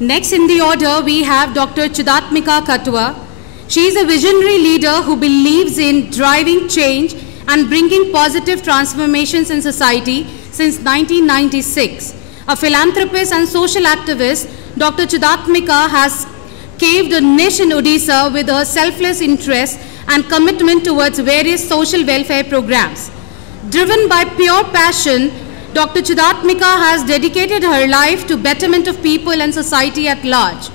Next in the order, we have Dr. Chidat Mika Katwa. She is a visionary leader who believes in driving change and bringing positive transformations in society since 1996. A philanthropist and social activist, Dr. Chidat Mika has carved a niche in Odisha with her selfless interest and commitment towards various social welfare programs. Driven by pure passion, Dr. Chidat Mika has dedicated her life to betterment of people and society at large.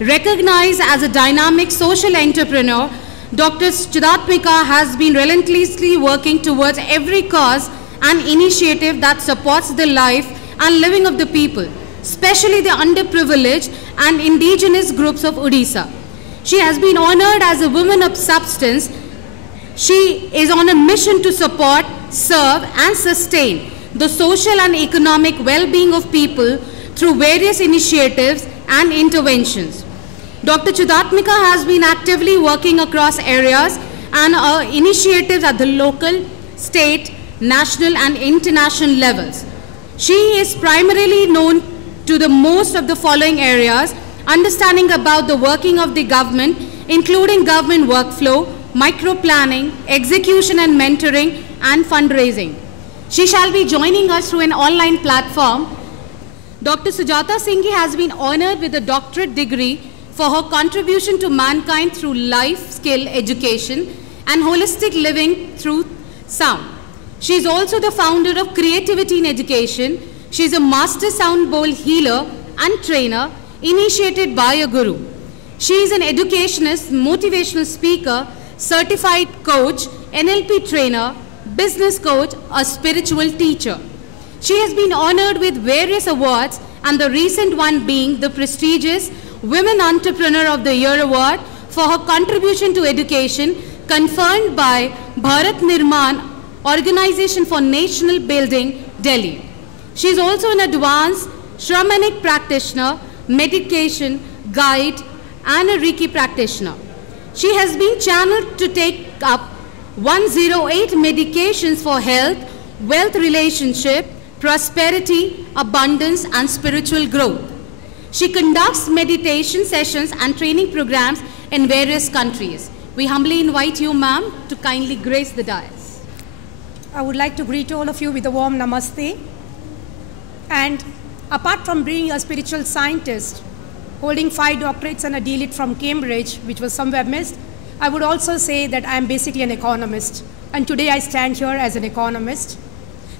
Recognized as a dynamic social entrepreneur, Dr. Chidat Mika has been relentlessly working towards every cause and initiative that supports the life and living of the people, especially the underprivileged and indigenous groups of Odisha. She has been honored as a woman of substance. She is on a mission to support, serve, and sustain the social and economic well-being of people through various initiatives and interventions. Dr. Chidat Mika has been actively working across areas and initiatives at the local, state, national, and international levels. She is primarily known to the most of the following areas: understanding about the working of the government, including government workflow, micro-planning, execution and mentoring, and fundraising. She shall be joining us through an online platform. Dr. Sujata Singhi has been honored with a doctorate degree for her contribution to mankind through life skill education and holistic living through sound. She is also the founder of Creativity in Education. She is a master sound bowl healer and trainer initiated by a guru. She is an educationist, motivational speaker, certified coach, NLP trainer, business coach, a spiritual teacher. She has been honored with various awards, and the recent one being the prestigious Women Entrepreneur of the Year Award for her contribution to education, conferred by Bharat Nirman Organization for National Building, Delhi. She is also an advanced shamanic practitioner, medication guide, and a Reiki practitioner. She has been channeled to take up 108 medications for health, wealth relationship, prosperity, abundance, and spiritual growth. She conducts meditation sessions and training programs in various countries. We humbly invite you, ma'am, to kindly grace the dais. I would like to greet all of you with a warm namaste. And apart from being a spiritual scientist, holding 5 doctorates and a D.Litt from Cambridge, which was somewhere missed, I would also say that I am basically an economist. And today I stand here as an economist.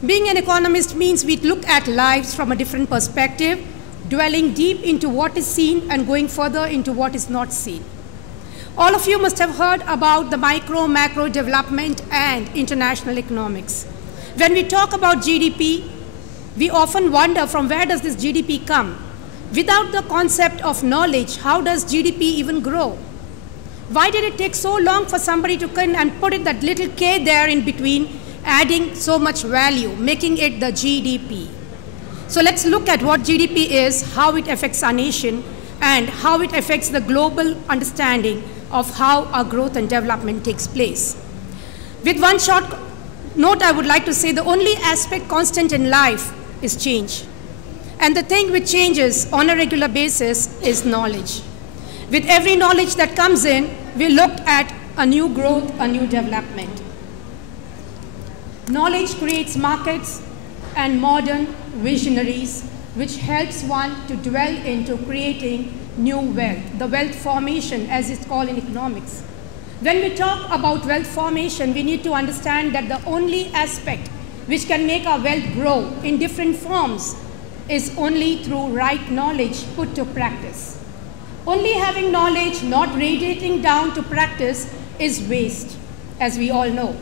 Being an economist means we look at lives from a different perspective, dwelling deep into what is seen and going further into what is not seen. All of you must have heard about the micro, macro development and international economics. When we talk about GDP, we often wonder from where does this GDP come? Without the concept of knowledge, how does GDP even grow? Why did it take so long for somebody to come and put that little K there in between, adding so much value, making it the GDP? So let's look at what GDP is, how it affects our nation, and how it affects the global understanding of how our growth and development takes place. With one short note, I would like to say the only aspect constant in life is change. And the thing which changes on a regular basis is knowledge. With every knowledge that comes in, we look at a new growth, a new development. Knowledge creates markets and modern visionaries, which helps one to dwell into creating new wealth, the wealth formation as it's called in economics. When we talk about wealth formation, we need to understand that the only aspect which can make our wealth grow in different forms is only through right knowledge put to practice. Only having knowledge, not radiating down to practice, is waste, as we all know.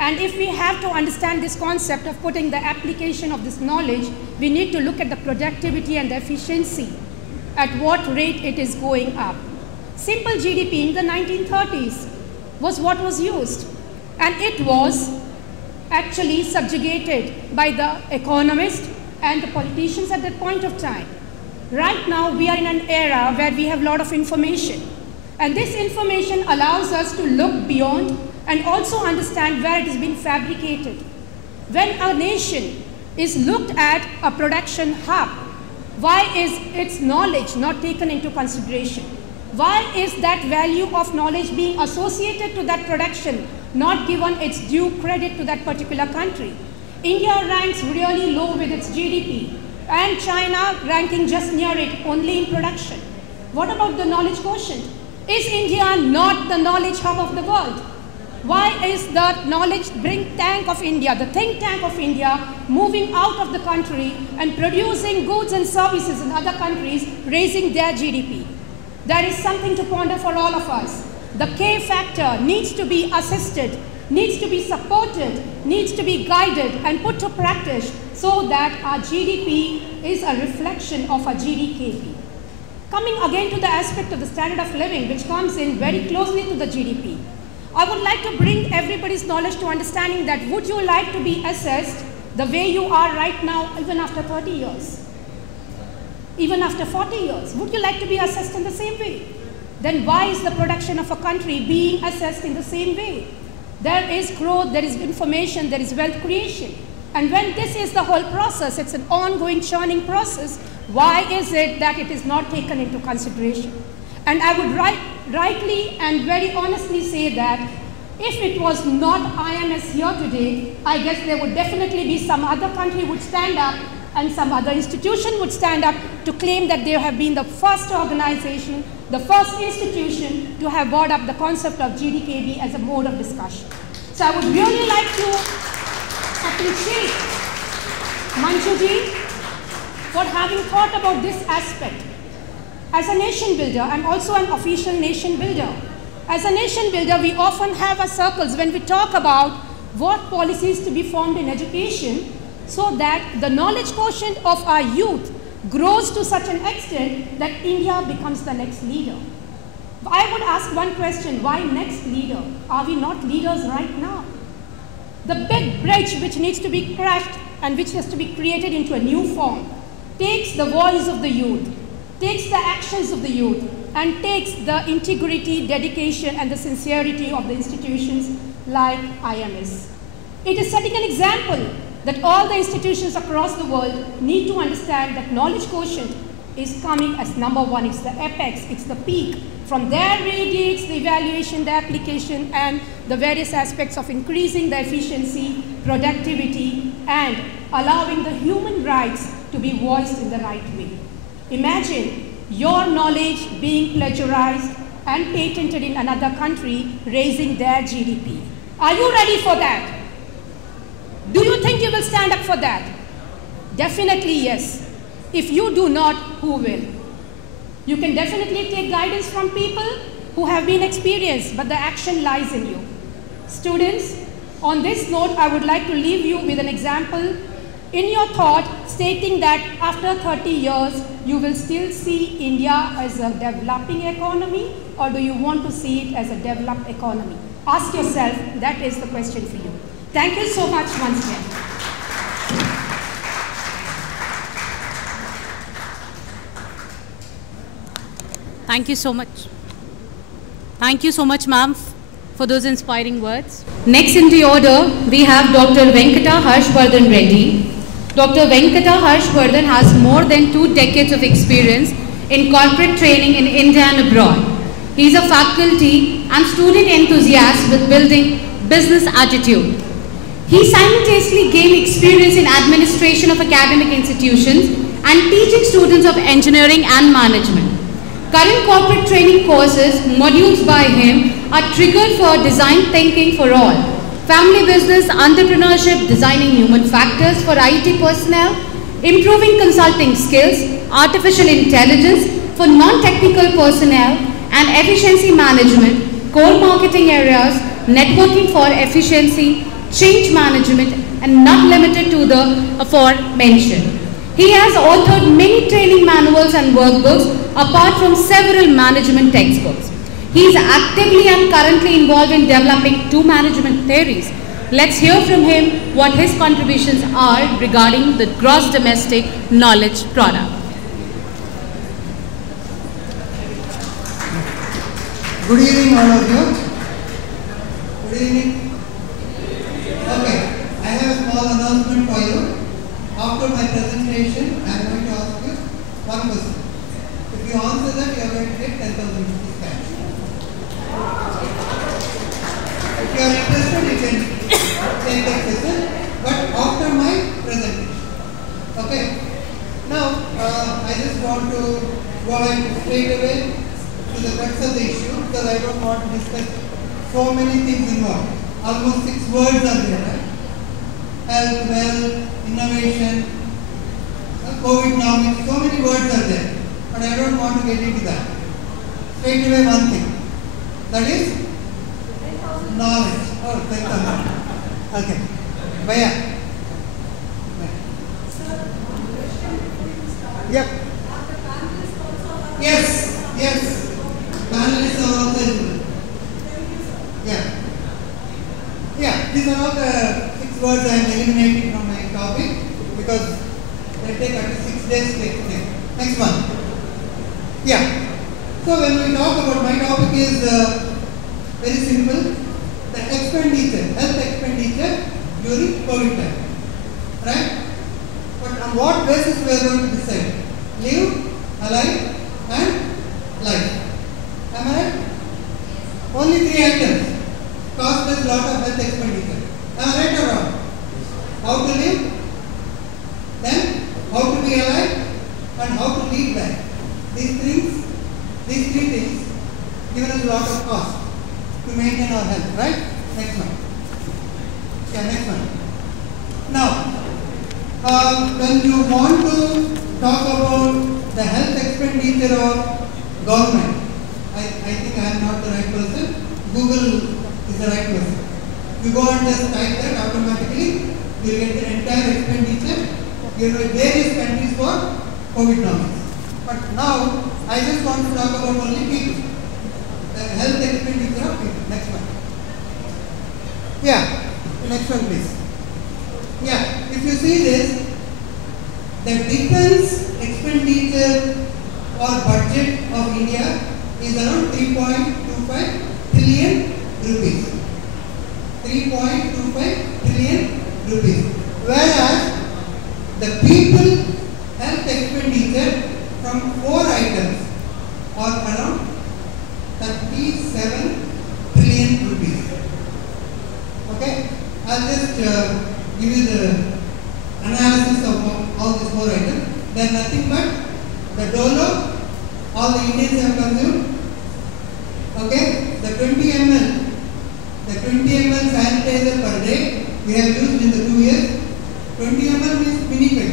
And if we have to understand this concept of putting the application of this knowledge, we need to look at the productivity and the efficiency, at what rate it is going up. Simple GDP in the 1930s was what was used, and it was actually subjugated by the economists and the politicians at that point of time. Right now, we are in an era where we have a lot of information, and this information allows us to look beyond and also understand where it has been fabricated. When a nation is looked at a production hub, Why is its knowledge not taken into consideration? Why is that value of knowledge being associated to that production not given its due credit to that particular country? India ranks really low with its GDP, and China ranking just near it only in production. What about the knowledge quotient? Is India not the knowledge hub of the world? Why is the knowledge tank of India, the think tank of India, moving out of the country and producing goods and services in other countries, raising their GDP? That is something to ponder for all of us. The K factor needs to be assisted, needs to be supported, needs to be guided and put to practice so that our GDP is a reflection of our GDKP. Coming again to the aspect of the standard of living, which comes in very closely to the GDP. I would like to bring everybody's knowledge to understanding that would you like to be assessed the way you are right now, even after 30 years? Even after 40 years, would you like to be assessed in the same way? Then why is the production of a country being assessed in the same way? There is growth, there is information, there is wealth creation. And when this is the whole process, it's an ongoing churning process, why is it that it is not taken into consideration? And I would rightly and very honestly say that if it was not IMS here today, I guess there would definitely be some other country would stand up and some other institution would stand up to claim that they have been the first organization, the first institution to have brought up the concept of GDKP as a mode of discussion. So I would really like to appreciate Manjuji for having thought about this aspect. As a nation builder, I'm also an official nation builder. As a nation builder, we often have our circles when we talk about what policies to be formed in education so that the knowledge quotient of our youth grows to such an extent that India becomes the next leader. I would ask one question, why next leader? Are we not leaders right now? The big bridge which needs to be crashed and which has to be created into a new form takes the voice of the youth, takes the actions of the youth, and takes the integrity, dedication, and the sincerity of the institutions like IMS. It is setting an example that all the institutions across the world need to understand that knowledge quotient is coming as number one. It's the apex, it's the peak. From there radiates the evaluation, the application, and the various aspects of increasing the efficiency, productivity, and allowing the human rights to be voiced in the right way. Imagine your knowledge being plagiarized and patented in another country, raising their GDP. Are you ready for that? Do you think you will stand up for that? Definitely yes. If you do not, who will? You can definitely take guidance from people who have been experienced, but the action lies in you. Students, on this note, I would like to leave you with an example in your thought stating that after 30 years, you will still see India as a developing economy, or do you want to see it as a developed economy? Ask yourself, that is the question for you. Thank you so much once again. Thank you so much. Thank you so much, ma'am, for those inspiring words. Next in the order, we have Dr. Venkata Harshvardhan Reddy. Dr. Venkata Harshvardhan has more than 2 decades of experience in corporate training in India and abroad. He is a faculty and student enthusiast with building business attitude. He simultaneously gained experience in administration of academic institutions and teaching students of engineering and management. Current corporate training courses, modules by him, are triggered for design thinking for all, family business, entrepreneurship, designing human factors for IT personnel, improving consulting skills, artificial intelligence for non-technical personnel, and efficiency management, core marketing areas, networking for efficiency, change management, and not limited to the aforementioned. He has authored many training manuals and workbooks apart from several management textbooks. He is actively and currently involved in developing 2 management theories. Let's hear from him what his contributions are regarding the gross domestic knowledge product. Good evening, all of you. Good evening. Okay, I have a small announcement for you. After my presentation, I am going to ask you get 10,000 rupees cash. If you are interested, you can take that session, but after my presentation. Okay. Now, I just want to go ahead straight away to the crux of the issue, because I don't want to discuss so many things involved. Almost 6 words are there, right? Health, wealth, innovation, COVIDnomics, so many words are there. But I don't want to get into that. Straight away one thing. That is knowledge. Oh, thank you. Okay. Bhaiya. Yep. Yes. Yes. Panelists are also eligible. Yeah. Yeah. These are all the 6 words I am eliminating from my topic because they take up to 6 days to explain. Next one. Yeah. So when we talk about my topic is very simple. The expenditure, health expenditure during COVID time. Right? But on what basis we are going to decide? Live, alive, and life. Am I right? Only 3 items cost us a lot of health expenditure. Am I right or wrong? How to live, then how to be alive, and how to lead life. These 3 things give us a lot of cost to maintain our health, right? Next one. Yeah, next one. Now, when you want to talk about the health expenditure of government, I think I am not the right person. Google is the right person. You go and just type that automatically, you will get the entire expenditure. You know various countries for COVIDnomics. But now, I just want to talk about only people. The health expenditure of people. Next one. Yeah, next one please. Yeah, if you see this, the defense expenditure or budget of India is around 3.25 trillion rupees. 3.25 trillion rupees. Whereas the people health expenditure from 4 items are around 37 trillion rupees. Okay, I'll just give you the analysis of all these 4 items. They are nothing but the dolo, all the Indians have consumed. Okay, the 20 ml sanitizer per day we have used in the 2 years. 20 ml means mini pen.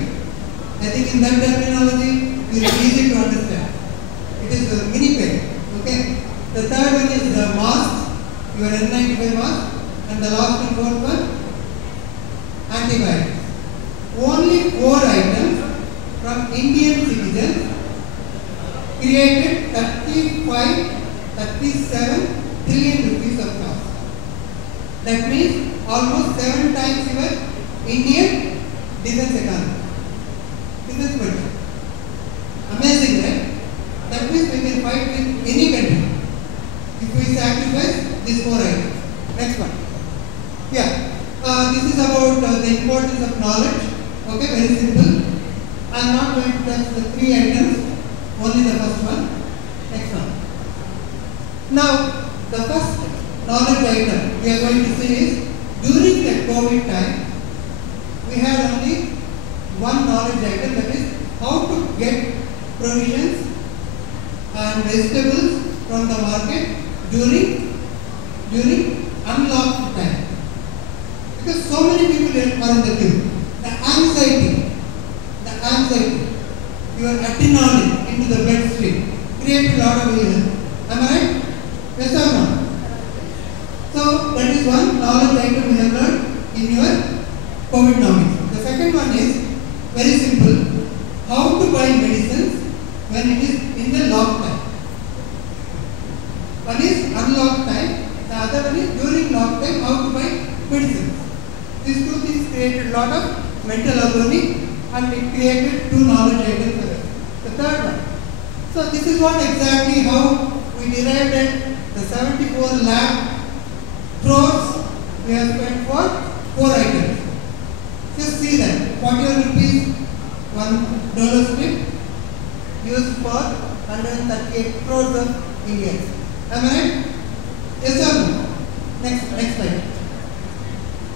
I think in that terminology it is easy to understand. It is a mini pen. Okay. The third one is the mask, your N95 mask, and the last and 4th one, antibiotics. Only 4 items from Indian citizens created 37 trillion rupees of cost. That means almost 7 times your Indian defense economy. Defense budget. Amazing, right? That means we can fight with any country if we sacrifice these 4 items. Next one. Yeah. This is about the importance of knowledge. Okay, very simple. I am not going to touch the 3 items, only the first one. Next one. Now, the first knowledge item we are going to see is during the COVID time, we had only one knowledge item, that is how to get provisions and vegetables from the market during unlocked time. Because so many people are in the queue. The anxiety, your adrenaline into the bloodstream creates a lot of illness. Am I right? Yes or no? So that is one knowledge item we have learned in your COVIDnomics. The second one is very simple. How to buy medicines when it is in the locked time. One is unlocked time, the other one is during locked time, how to buy medicines. These 2 things created a lot of mental agony and it created 2 knowledge items for us. The third one. So this is what exactly how we derived at the 74 lakh crores we have spent for 4 items. Just see that 41 rupees $1 strip used for 138 crores of Indians. Am I right? Yes or no? Next slide.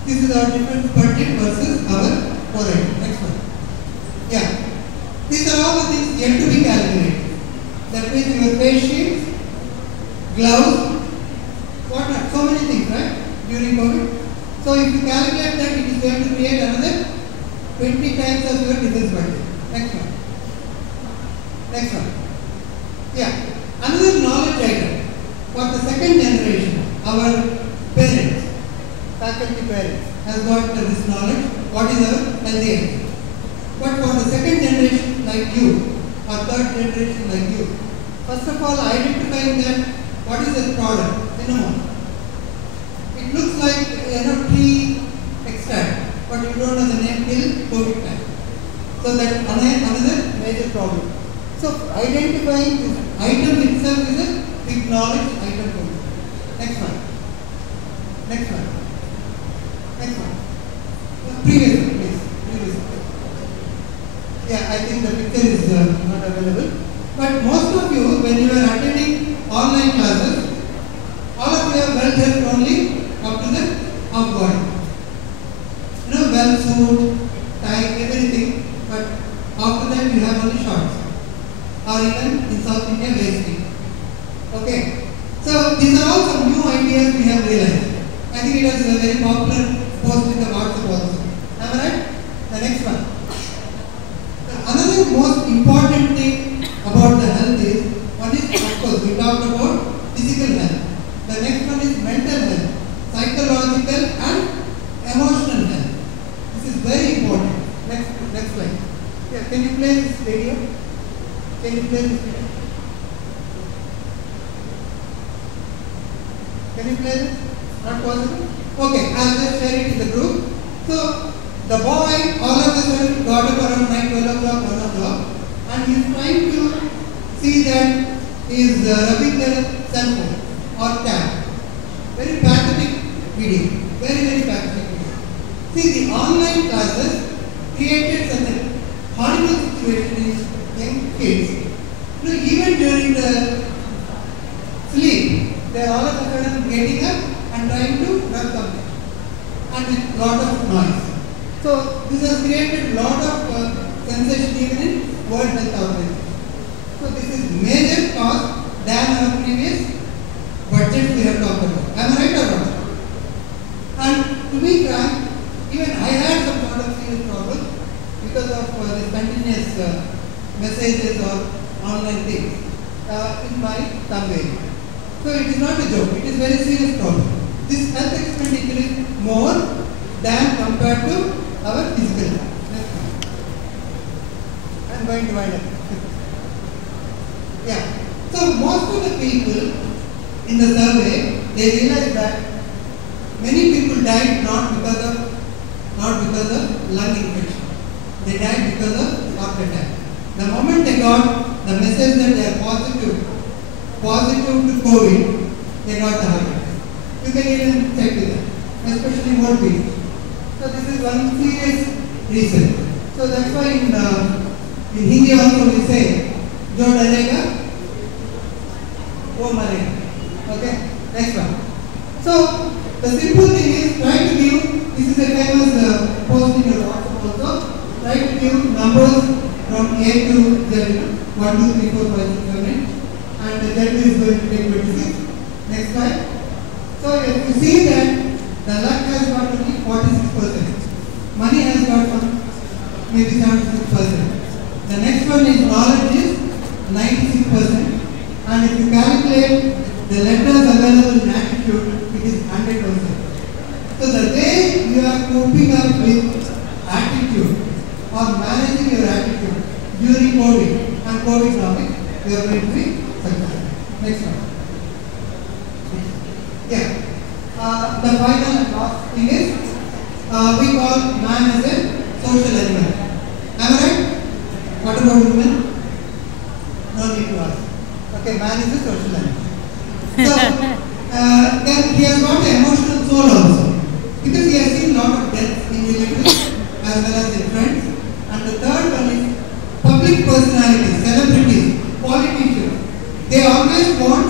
This is our difference per kit versus our per. Next one. Yeah. These are all the things yet to be calculated. That means your face shields, gloves, whatnot. So many things, right? During COVID. So if you calculate that, it is going to create another 20 times of your defense budget. Next one. Next one. Yeah. Another knowledge item for the second generation, our parents, faculty parents, has got this knowledge. What is our healthy age? But for the second generation like you, or third generation like you, first of all, identifying that what is the product, cinnamon. It looks like tree extract, but you don't know the name till COVID time. So that another major problem. So identifying this item itself is a big knowledge item for you. Next one. Next one. Next one. Previous one, please. Previous one. Yeah, I think the picture is not available. But most of you, when you are attending online classes, all of you are well dressed only up to the half body. Well suit, tie, everything, but after that you have only shorts. Or even in South India, wasting. Okay. So these are all some new ideas we have realized. I think it was a very popular post in the WhatsApp also. Am I right? The next one. Another most important thing about the health is, one is, of course, we talked about physical health. The next one is mental health, psychological and emotional health. This is very important. Next slide. Yeah, can you play this video? Can you play this video? Can you play this? Not possible? Okay, I'll just share it in the group. So, the boy all of a sudden got up around 9, 12 o'clock, 1 o'clock, and he's trying to see that he is rubbing the cell phone or tab. Very pathetic video. Very pathetic video. See, the online classes created such a horrible situation in young kids. Even during the sleep, they are all of a sudden getting up and trying to rub something. And with lot of noise. So this has created a lot of sensation even in World Health Organization. So this is major cause than our previous budget we have talked about. Am I right or not? And to be frank, even I had some sort of serious problem because of this continuous messages or online things in my thumb area. So it is not a joke, it is very serious problem. This health expenditure is more than compared to our physical health. I am going to wind up. Yeah. So most of the people in the survey, they realized that many people died not because of lung infection. They died because of heart attack. The moment they got the message that they are positive to COVID, they got the heart attack. You can even check with them, especially old people. So this is one serious reason. So that's why in Hindi also we say, Jo darega, wo marega. Okay, next one. So the simple thing is try to give, this is a famous post in your WhatsApp also, try to give numbers from A to Z, 1, 2, 3, 4, 5, 6, 7, 8, and Z is going to take 26. Next slide. So if you see that the luck has got to be 46%, money has got some maybe 76%. The next one is knowledge is 96%, and if you calculate the letters available in attitude, it is 100%. So the way you are coping up with attitude or managing your attitude during COVID and COVID topic, you are going to be successful. Next one. Yeah. The final and last thing is, we call man as a social animal. Am I right? What about women? No need to ask. Okay, man is a social animal. So, then he has got an emotional soul also. Because he has seen a lot of deaths in relatives as well as in friends. And the third one is public personalities, celebrities, politicians. They organize always want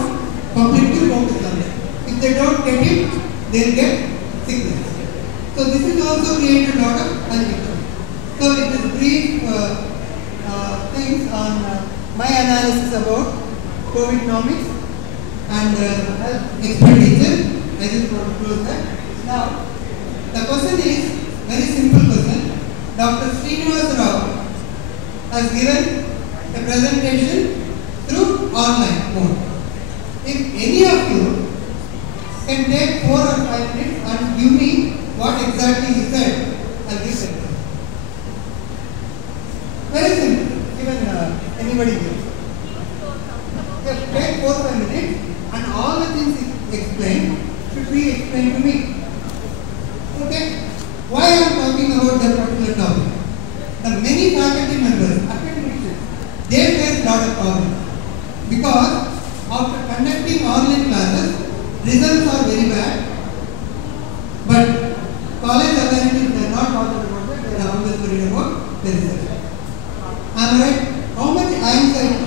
public to focus on it. If they don't get it, they'll get sickness. So this is also created a lot of confusion. So it is brief things on my analysis about COVIDnomics and health expenditure. I just want to close that. Now, the question is very simple question. Dr. Srinivas Rao has given a presentation through online mode. If any of you can take 4 or 5 minutes and give me what exactly he said, I'll give it. Very simple, even anybody gives. Just take 4 or 5 minutes and all the things he explained should be explained to me. Okay? Why I am talking about that particular topic? The many faculty members, academicians, they face a lot of problems. Because after conducting online classes, results are very bad. But college authorities, they are not bothered about that, they are always worried about the results. Am I right? How much anxiety,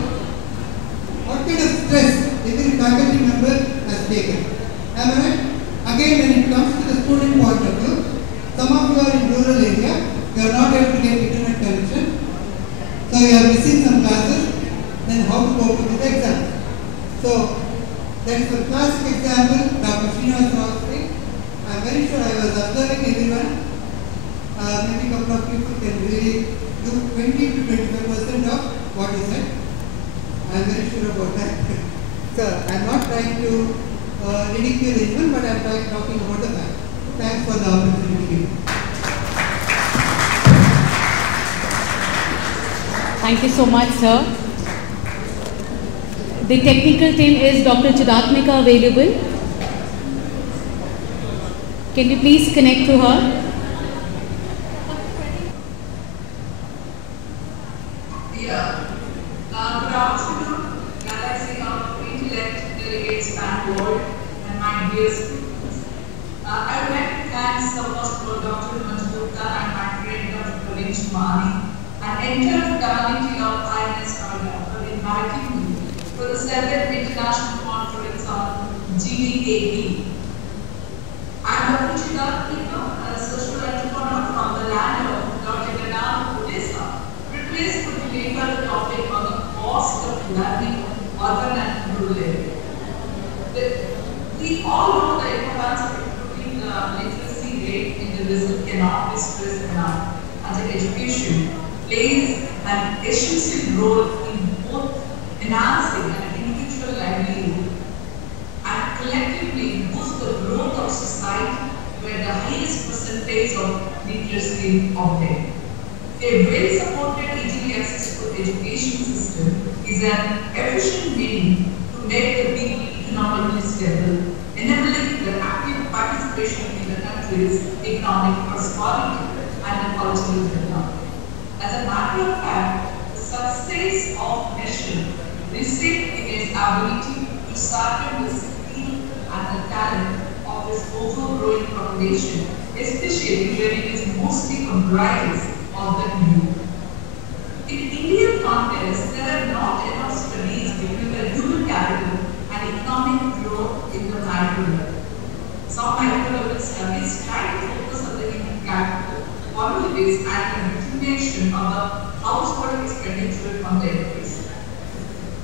what kind of stress every faculty member has taken? Am I right? Again, when it comes to the student point of view, some of you are in rural area, you are not able to get internet connection, so you are missing some classes, then how to cope with the exam? So, that is a classic example, Dr. Srinivas Rao saying. I am very sure I was observing everyone. Maybe a couple of people can really do 20 to 25% of what he said. I am very sure about that. So, I am not trying to ridicule anyone, but I am talking about the fact. Thanks for the opportunity. Thank you so much, sir. The technical team is Dr. Chidat Mika available. Can you please connect to her? Yeah. Good afternoon, Galaxy of Intellect delegates and world and my dear students. I would like to thank so much for Dr. Gupta and my friend Dr. Praveen Shumani and entire community of imsnoida for inviting me for the 7th International Conference on GDKP. I am Dr. Chidat Mika, a social entrepreneur from the land of Dr. Ganam Odessa, prepared to deliver the topic on the cost of learning urban and rural areas. We all know the importance of improving the literacy rate in the region cannot be stressed enough, as education plays an essential role in both enhancing an individual livelihood and collectively boost the growth of society where the highest percentage of literacy obtained. A well-supported easily accessible education system is an efficient means to make the people economically stable, enabling the active participation in the country's economic prosperity and the cultural development. As a matter of fact, the success of nation rests in its ability to sharpen the skill and the talent of its overgrowing population, especially when it is mostly comprised of the youth. In Indian context, there are not enough studies between the human capital and economic growth in the micro level. Some micro level studies try to focus on the human capital, qualities, and the determination of the household expenditure on the education.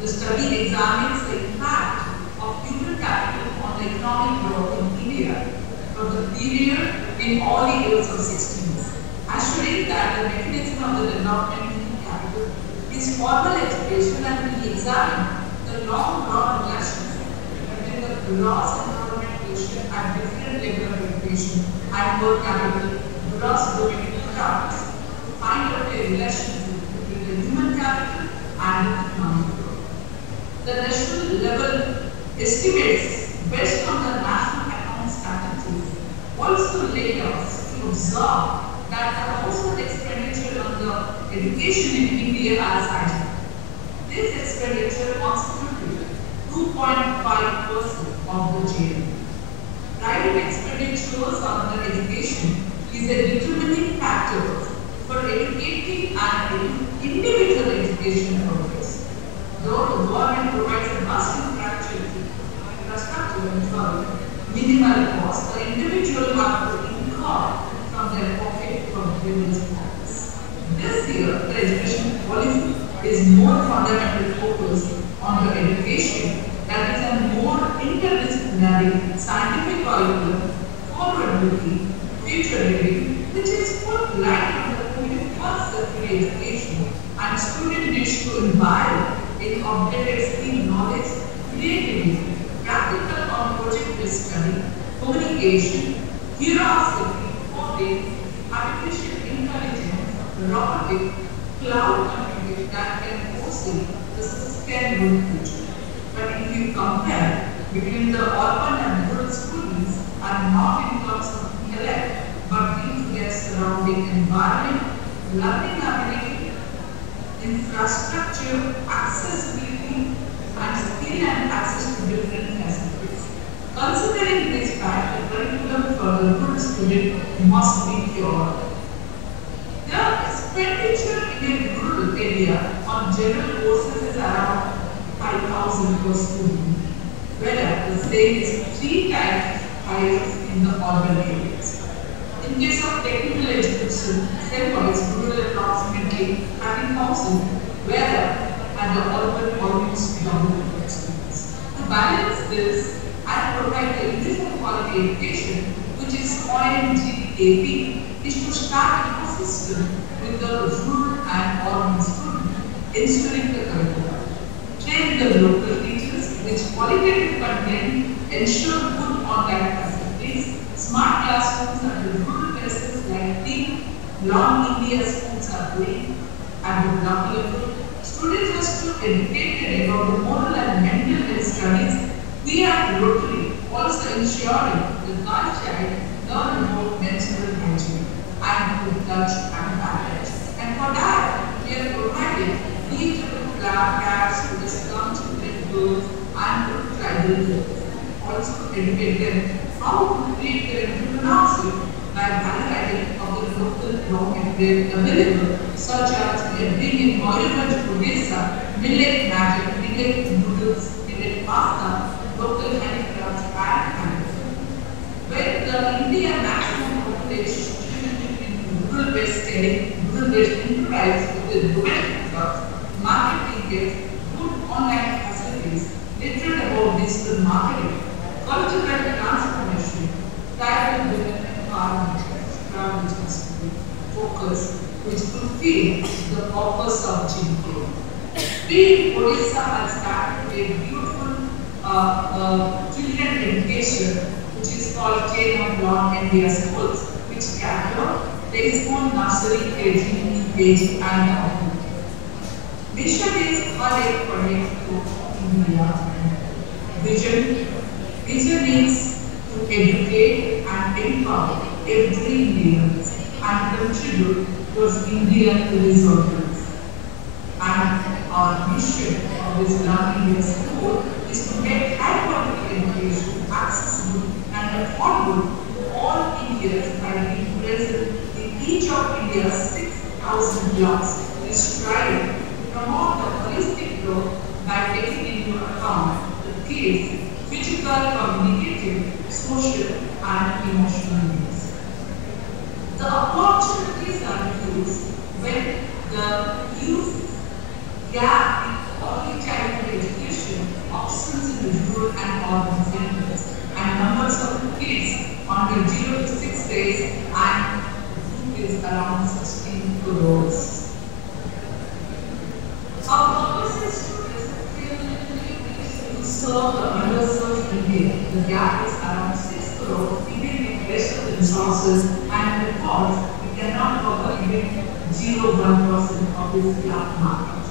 The study examines the impact of human capital on the economic growth in India for the period in all years of 16, assuring that the mechanism of the development of human capital is formal education and will examine the long-run relations between the gross enrollment ratio at different levels of education and per capital gross domestic products to find out a relationship between the human capital and the economic growth. The national level estimates based on the national account strategies also led us to observe that the household expenditure on the education in India as high. This expenditure constituted 2.5% of the GDP. Private expenditures on the education is a determining factor for educating and individual education progress. Though the government provides a vast minimal cost the individual have to incur from their pocket for various purposes. This year, the education policy is more fundamental focus on the education that is a more interdisciplinary scientific curriculum, forward-looking, future-ready, which is put light on the 21st century education and students need to imbibe in updated skill knowledge, creativity, practical on project-based study, communication, curiosity, coding, artificial intelligence, robotics, cloud computing that can foresee the sustainable future. But if you compare between the urban and rural students are not in terms of intellect, but into their surrounding environment, learning ability, infrastructure, accessibility, and skill and access to different facilities. Considering this fact, the curriculum for the rural student must be pure. The expenditure in a rural area on general courses is around 5,000 per student, whereas the same is 3 times higher in the urban areas. In case of technical education, same-wise rural approximately 30,000, whereas at the urban almost double the students. To balance this and provide the uniform quality education, which is coined GDKP, is to start an ecosystem with the rural and urban student, ensuring the curriculum. Train the local teachers, which qualitative content ensure good online facilities, smart classrooms at the rural places like the Long India schools are doing at the block level. Students must be educated about the moral and mental health studies. We are locally also ensuring the girl child learn about menstrual hygiene and good touch and marriage. And for that, we are providing reachable cabs to the slum children, girls, and to tribal girls. Also educate them how to treat their entrepreneurship by highlighting of the local raw material available, such as being in Moribund, Odessa, millet magic, millet noodles, millet pasta, local handicrafts, and handicrafts. Where the India maximum population in rural-based selling, rural-based enterprise with the domestic jobs, market tickets, good online facilities, literate about digital marketing, cultural transformation, private women empowerment, travel focus, which fulfill the purpose of GDP. We in Odisha have started a beautiful children education, which is called Chain of Long India Schools, which gather baseball, nursery, KG, UKG, and output. Mission is one project to India. Vision is to educate and empower every Indian and contribute towards Indian resources. And our mission of this Learning India School is to make high quality education accessible and affordable to all Indians by being present in each of India's 6,000 blocks. We strive to promote the holistic growth by taking into account the kids' physical, cognitive, social, and emotional needs. The opportunities are used when the youth gap in early childhood education options in the rural and urban centers, and numbers of kids under 0 to 6 days and is around 16 crores. Our purpose is to serve the underserved India. The gap is around 6 crores, even with rest of the resources and the cost, we cannot cover even 0.1% of this gap market.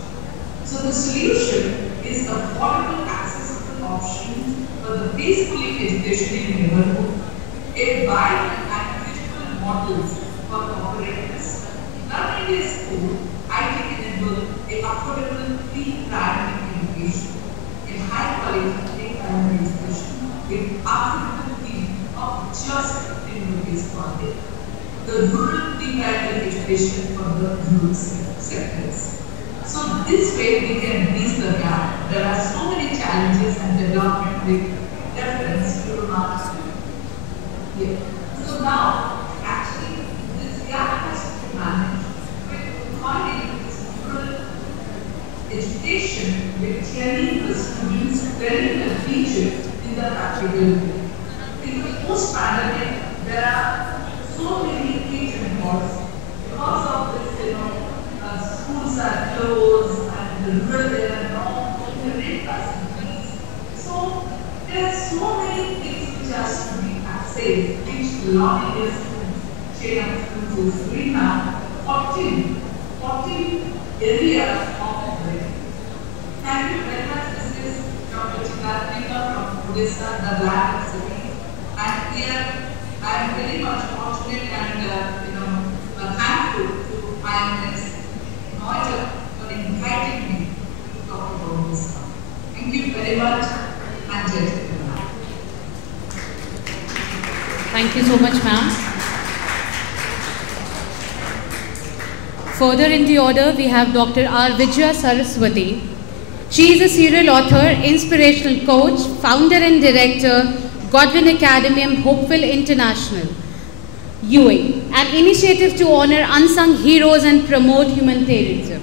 So the solution is affordable, accessible options for the peacefully education in neighborhood, a wide and critical models for operators. Learning in school, I think enable a affordable pre-primary education, a high quality pre-primary education with affordable fee of just 15 rupees per day. The rural pre-primary education for the rural sectors. So this way we can bridge the gap. There are so many challenges and development with reference that category. In the post-pandemic, there are so many things involved. Because of this, schools are closed and the rural area are not rate facilities. So there are so many things which has to be accessed, which belonging is chain of schools is doing now. 14 areas of the. Thank you very much. This is Dr. Chidat from Odisha, the land of cities. And here I am very much fortunate and thankful to IMS Noida for inviting me to talk about this. Thank you very much and Jai Jagannath. Thank you so much, ma'am. Further in the order, we have Dr. R. Vijaya Saraswati. She is a serial author, inspirational coach, founder and director, Godwin Academy and Hopeful International, UAE, an initiative to honor unsung heroes and promote humanitarianism.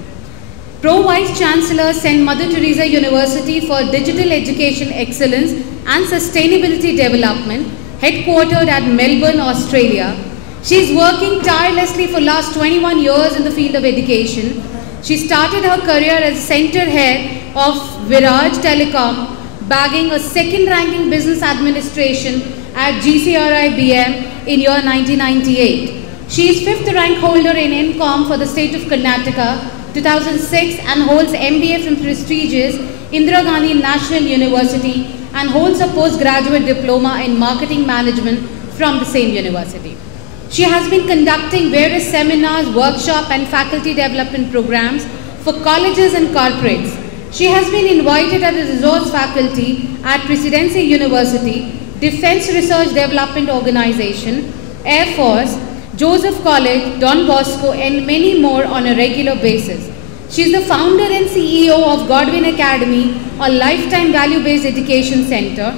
Pro Vice Chancellor, St. Mother Teresa University for Digital Education Excellence and Sustainability Development, headquartered at Melbourne, Australia. She is working tirelessly for last 21 years in the field of education. She started her career as center head of Viraj Telecom, bagging a second ranking business administration at GCRI-BM in year 1998. She is 5th rank holder in INCOM for the state of Karnataka 2006 and holds MBA from prestigious Indira Gandhi National University and holds a postgraduate diploma in marketing management from the same university. She has been conducting various seminars, workshops and faculty development programs for colleges and corporates. She has been invited as a resource faculty at Presidency University, Defense Research Development Organization, Air Force, Joseph College, Don Bosco and many more on a regular basis. She is the founder and CEO of Godwin Academy, a lifetime value-based education center.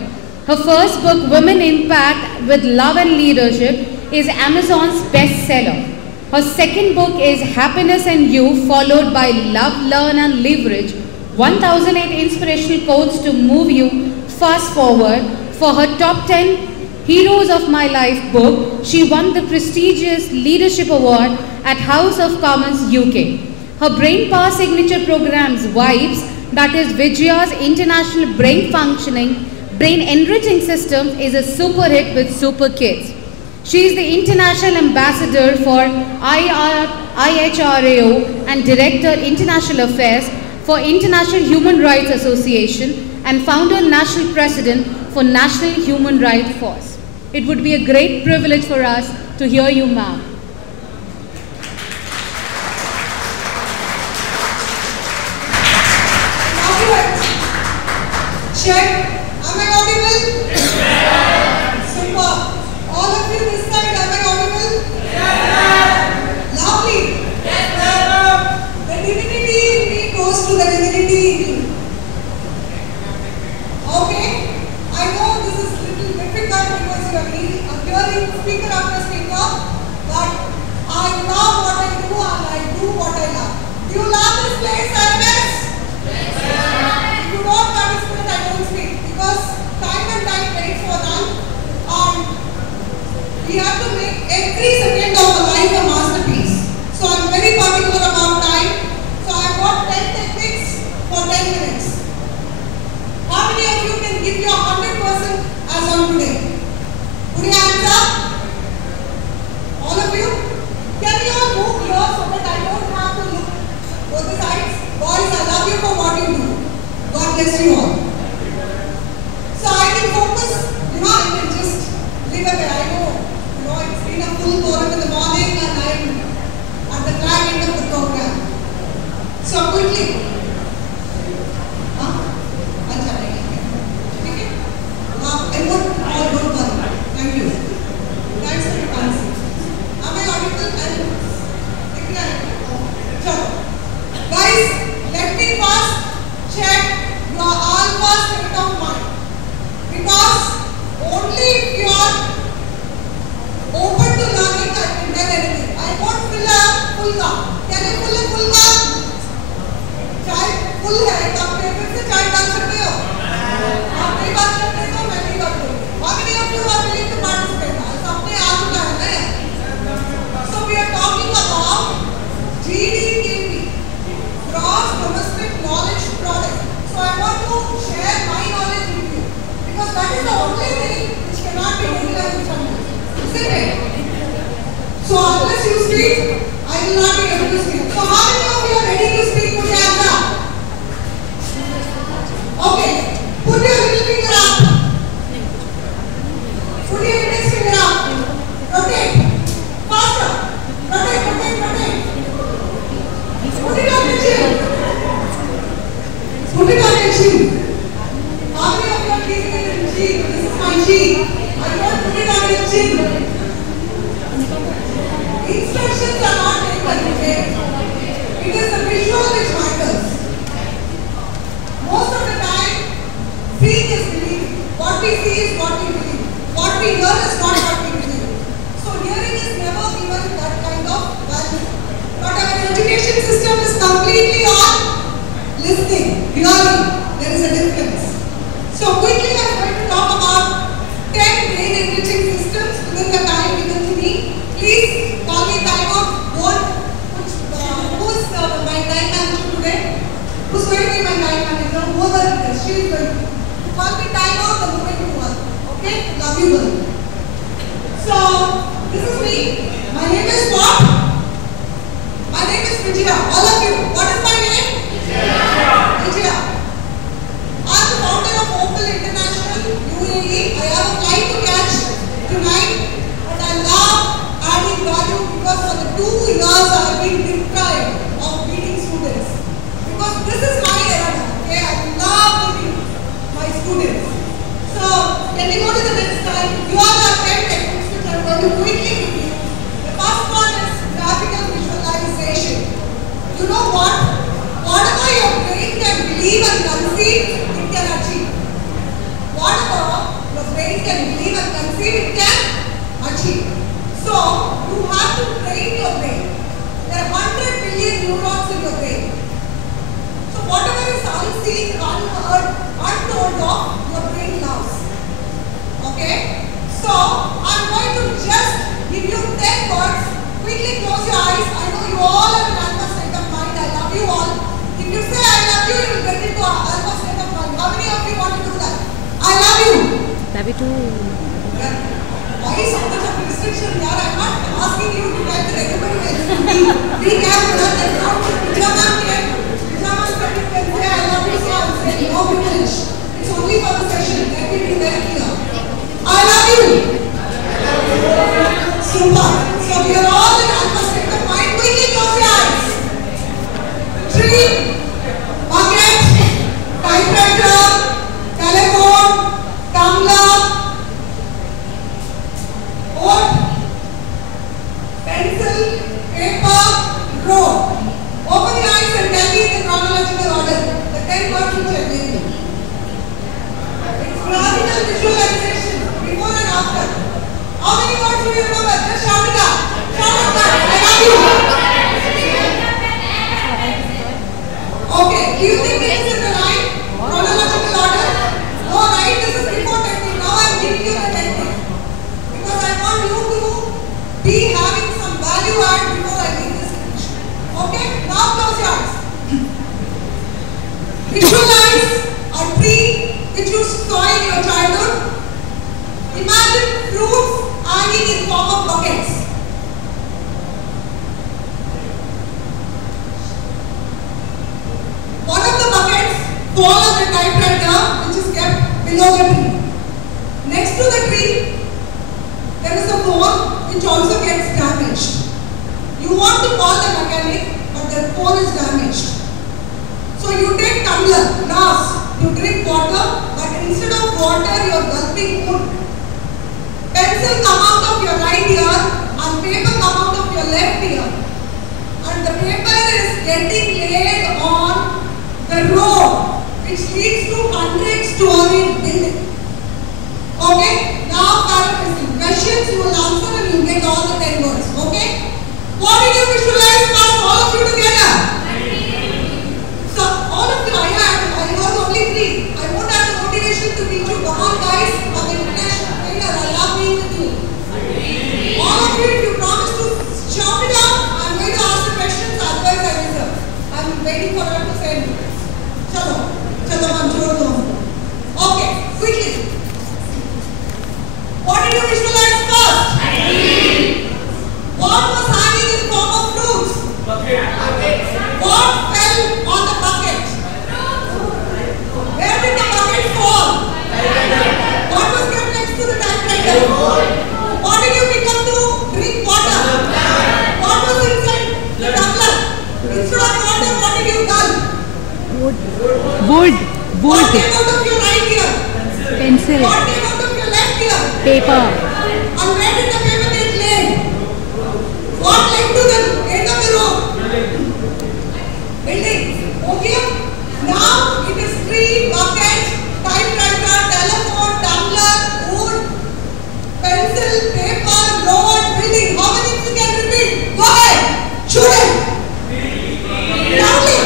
Her first book, Women Impact with Love and Leadership, is Amazon's bestseller. Her second book is Happiness and You, followed by Love, Learn and Leverage, 1008 inspirational quotes to move you fast forward. For her top 10 Heroes of My Life book, she won the prestigious Leadership Award at House of Commons, UK. Her brain power signature programs, Vibes, that is Vijaya's International Brain Functioning, Brain Enriching System, is a super hit with super kids. She is the International Ambassador for IHRAO and Director International Affairs for International Human Rights Association and founder National President for National Human Rights Force. It would be a great privilege for us to hear you, ma'am. Check. Am I audible? Yes. Super. All of you this side, am I audible? Yes. Lovely. Yes, ma'am. The divinity in me goes to the divinity in you. Okay? I know this is a little difficult because you are hearing speaker after speaker, but I love what I do and I do what I love. Do you love this place, IMS? Yes. If you don't participate, I don't speak. isn't it? So unless you speak, I will not be able to speak. So how many of you are ready to speak? Put your hands up. Okay. Put your little finger up. Put your index finger up. Rotate. Faster. Rotate, rotate, rotate. Put it on your chin. Put it on your chin. How many of you are keeping it in chin? This is my chin. I won't put it on your chin. Instructions are not taken, okay? It is the visual which matters. Most of the time, seeing is believing. What we see is what we believe. What we hear is not what we believe. So hearing is never given that kind of value. But our education system is completely on listening, hearing. There is a difference. So quickly I am going to talk about 10 brain enriching systems within the time given to me. Please call me time out. Who's my time manager today? Who's going to be my time manager? Whoever it is, she is going to. Call me time out the moment you want. Okay? Love you all. So, this is me. My name is what? My name is Vijaya. All of you. What is my name? Vijaya. I am the founder of Opal International, UAE. I have a flight to catch tonight. And I love adding value because for the 2 years I have been deprived of meeting students. Because this is my area. Okay? I love meeting my students. So, can we go to the next slide? You all have 10 techniques which I am going to quickly give you. The first one is graphical visualization. You know what? Whatever your brain can believe and conceive, it can achieve. Whatever your brain can believe and conceive, it can achieve. So, you have to train your brain. There are 100 billion neurons in your brain. So, whatever is unseen, unheard, untold of, your brain loves. Okay? So, I'm going to just give you 10 words. Quickly close your eyes. I know you all have an alpha state of mind. I love you all. If you say I love you, you will get into an alpha state of mind. How many of you want to do that? I love you. Love you too. Yeah. Why is so much of restriction here? I'm not asking you to tell everybody else. Be careful that they don't. Pajama can say I love you, so I'm saying no privilege. It's only for the session. Let me be very clear. I love you. Super. So we are all in alpha state of mind. Quickly close your eyes. Tree, bucket, typewriter, telephone, tumbler, board, pencil, paper, road. Open your eyes and tell me in the chronological order the 10 words which I gave you. It's graphical visualization, before and after. How many words do you remember? Just shout it out. Shout it out. I love you. Okay, do you think this is the right chronological order? No, right? This is before technique. Now I'm giving you the technique. Because I want you to be having some value add before I make this speech. Okay? Now close your eyes. Visualize a tree which you saw in your childhood. Imagine fruits hanging in form of buckets. One of the buckets falls on the typewriter which is kept below the tree. Next to the tree, there is a phone which also gets damaged. You want to call the mechanic, but the phone is damaged. So you take tumbler, glass, you drink water, but instead of water you are gulping food. Pencil come out of your right ear and paper come out of your left ear. And the paper is getting laid on the road which leads to 100-story building. Okay? Now paraphrasing. Questions you will answer and you will get all the 10 words. Okay? What did you visualize first? All of you together? So all of you, I was only 3. I won't have the motivation to teach you. Come on guys, I'm an international trainer. I love being with you. All of you, if you promise to shout it out, I'm going to ask the questions, otherwise I reserve. I'm waiting for her to say it. Chalo, man, chalo do. Okay, quickly. What did you visualize first? What was hanging in form of fruits? What fell on the bucket? Where did the bucket fall? What was kept next to the typewriter? What did you pick up to drink water? What was inside the tumbler? Instead of water, what did you gulp? Wood. What came out of your right ear? Pencil. What came out of your left ear? Paper. And where did the paper get laid? What led to the end of the road? Building. Okay? Now it is tree, bucket, typewriter, telephone, tumbler, wood, pencil, paper, road, building. How many things you can repeat? Go ahead. Shoot it. Loudly.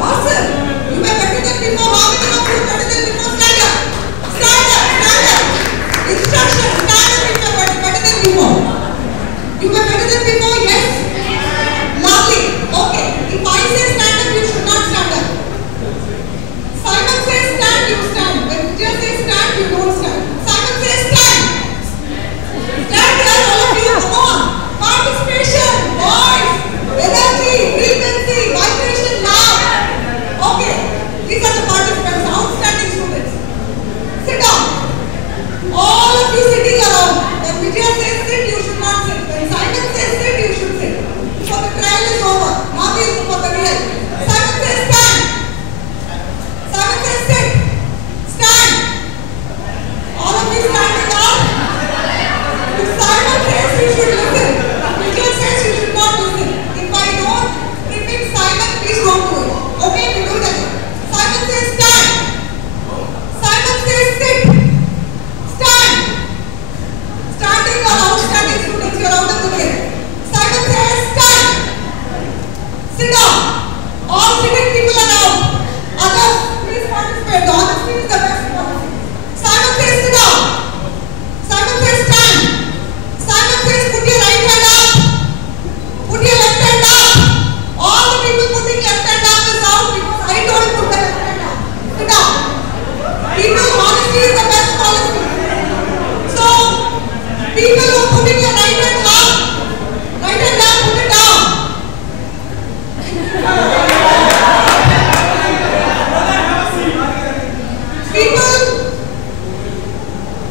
Awesome. You were better than before. How many of you better than before? Stand up. Stand up. Stand up. Instruction. Stand up if you are better than before. You were better than before? Yes? Lovely. Okay. If I say stand up, you should not stand up. Simon says stand, you stand. When Vijay says stand, you don't stand. Simon says stand. Stand here, all of you. Come on. Participation. Voice. Energy. Frequency. Vibration. Loud. Okay. These are the participants. Outstanding students. Sit down. All of you sitting around. When Vijay says sit, you should not sit. When Simon says sit, you should sit. So the trial is over. Now we look for the real. Simon says stand. Simon says sit. Stand. All of you standing up. If Simon says you should listen. Vijay says you should not listen. If I don't prefix Simon, please don't do it. Okay, we do that. Simon says stand. Simon says sit. Stand. Standing or outstanding students, you're out of the way. Simon says stand. Sit down. All sitting people are out. Others, please participate. The honesty is the best policy. Simon says sit down. Simon says stand. Simon says put your right hand up. Put your left hand up. All the people putting left hand up is out because I don't put the left hand up. Sit down. People, honesty is the best policy. So, people who are putting your right hand up, put it down. People,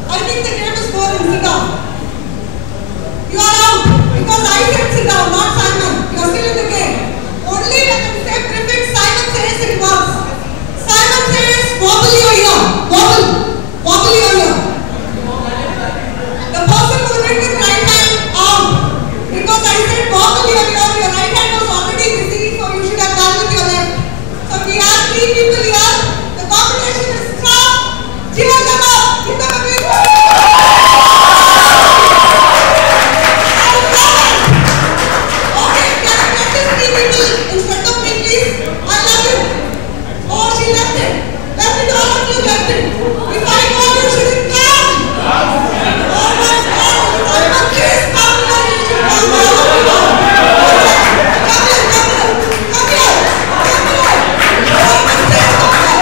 I think the game is boring. Sit down. You are out because I said sit down, not Simon. You are still in the game. Only when you say prefix, Simon says it works. Simon says wobble your ear. Wobble. Wobble your ear. The person who did his right hand out. Because I said wobble your ear, your right hand was already busy, so you should have done with your left. So we have 3 people here. The competition is strong. Cheer them up. Give them a big round. Okay, can I get these 3 people in front of me, please? I love you. Oh, she left it. Left it, all of you left it. If I go, you shouldn't come. Oh my God. Simon says come here, you should come. All of you come. Come here, come here. Come here. Come here. Simon says come here.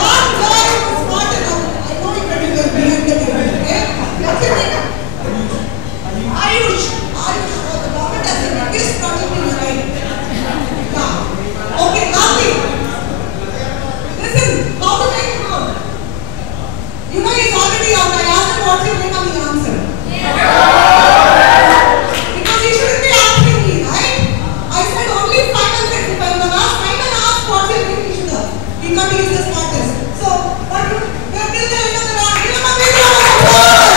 One guy was smart enough. I know you better than behind the table, okay? That's it. Ayush, the government has the biggest project in your life. Yeah. Okay, lovely. Listen, how to make it work? You know he's already out. I asked him what's your name and he answered. Because he shouldn't be asking me, right? I said only Simon said. If I was asked, Simon asked what's your name, he should have. Because he is the smartest. So, but you, we're till the end of the round. Give him a big round of applause.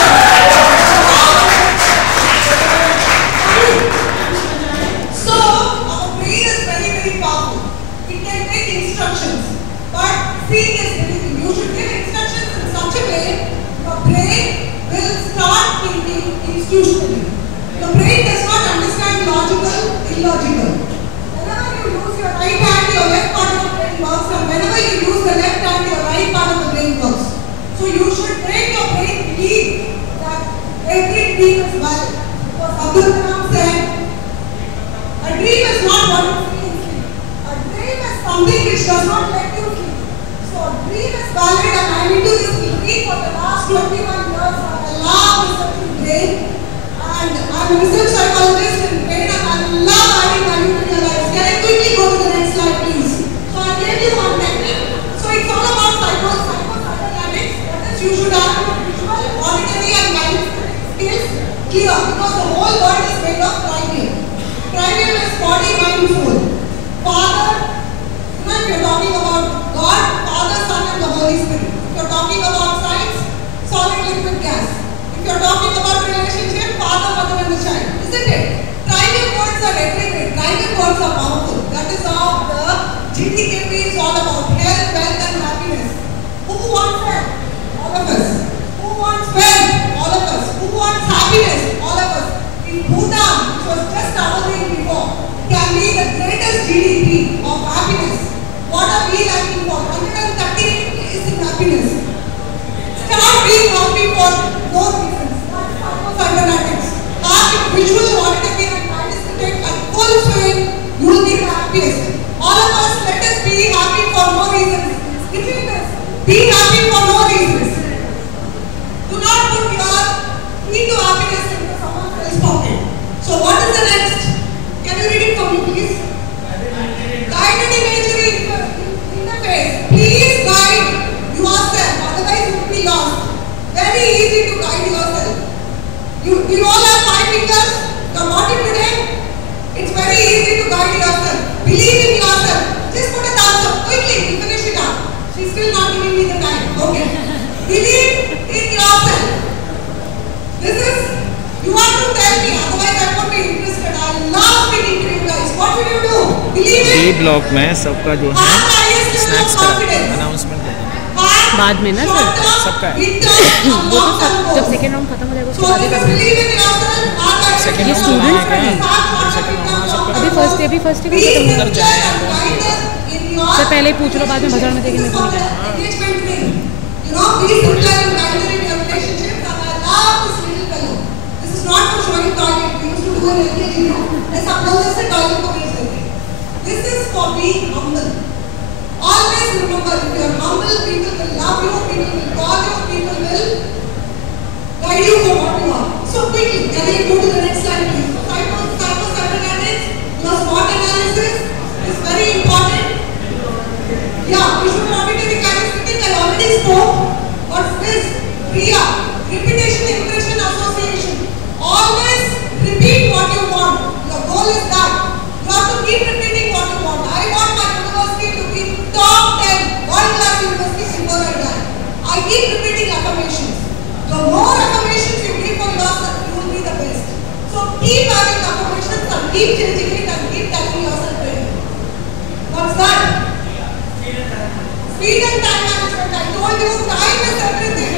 So, our brain is very, very powerful. It can take instructions, but seeing is anything. You should give instructions in such a way your brain will start thinking institutionally. Your brain does not understand logical, illogical. Whenever you use your right hand, your left part of the brain works, and whenever you use the left hand, your right part of the brain works. So you should make your brain believe that every dream is valid. Because brain. And I'm a research psychologist in brain and I love adding value to your lives. Can I quickly go to the next slide, please? So I gave you one technique. So it's all about psychodynamics. That is, you should have your visual, auditory and mind skills clear because the whole world is made of trivium. Trivium is body, mind, soul. Father, if you're talking about God, Father, Son and the Holy Spirit. If you're talking about science, solid, liquid, gas. If you're talking about relationship, father, mother and the child. Isn't it? Trivium words are everywhere. Trivium words are powerful. That is how the GDKP is all about. Health, wealth and happiness. Who wants health? All of us. Who wants wealth? All of us. Who wants happiness? All of us. In Bhutan, which was just our thing before, can be the greatest GDP of happiness. What are we lacking for? 138 is in happiness. Start being happy for no reasons. That's cybernetics. Have visual, auditory and kinesthetic and full swing, you will be the happiest. All of us, let us be happy for no reasons. Repeat this. Be happy for no reasons. Do not put your into happiness into someone else's pocket. So what is the next? Can you read it for me, please? Guided imagery interface. Please guide yourself, otherwise you will be lost. Very easy to guide yourself. You all have 5 fingers. Your body today. It's very easy to guide yourself. Believe in yourself. Just put a thumbs up quickly. Finish it up. She's still not giving me the time. Okay. Believe in yourself. This is. You have to tell me. Otherwise, I won't be interested. I love speaking to you guys. What will you do? Believe in. ये blog में सबका जो है snacks का announcement बाद में ना sir सबका है वो तो सब जब सेकेंड राउंड खत्म हो जाएगा उसके बाद ही करना है सेकंड ये स्टूडेंट्स का है अभी फर्स्ट डे उधर जाए सर पहले ही पूछ लो बाद में बाजार में देखेंगे मेरे को नहीं This is for being humble. Always remember, if you are humble, people will love you, people will call you, people will guide you for what you are. So quickly, can we go to the next slide, please? Psychodynamics, your SWOT analysis is very important. Yeah, visual, auditory, kinesthetic, I already spoke. What's this? Kriya, repetition, impression, association. Always repeat what you want. Your goal is that. You have to keep repeating what you want. I want my university to be top 10 world-class university before I die. I keep repeating affirmations. The more affirmations you give for yourself, you will be the best. So keep having affirmations and keep changing it and keep telling yourself it. What's that? Speed and time management. I told you, time is everything.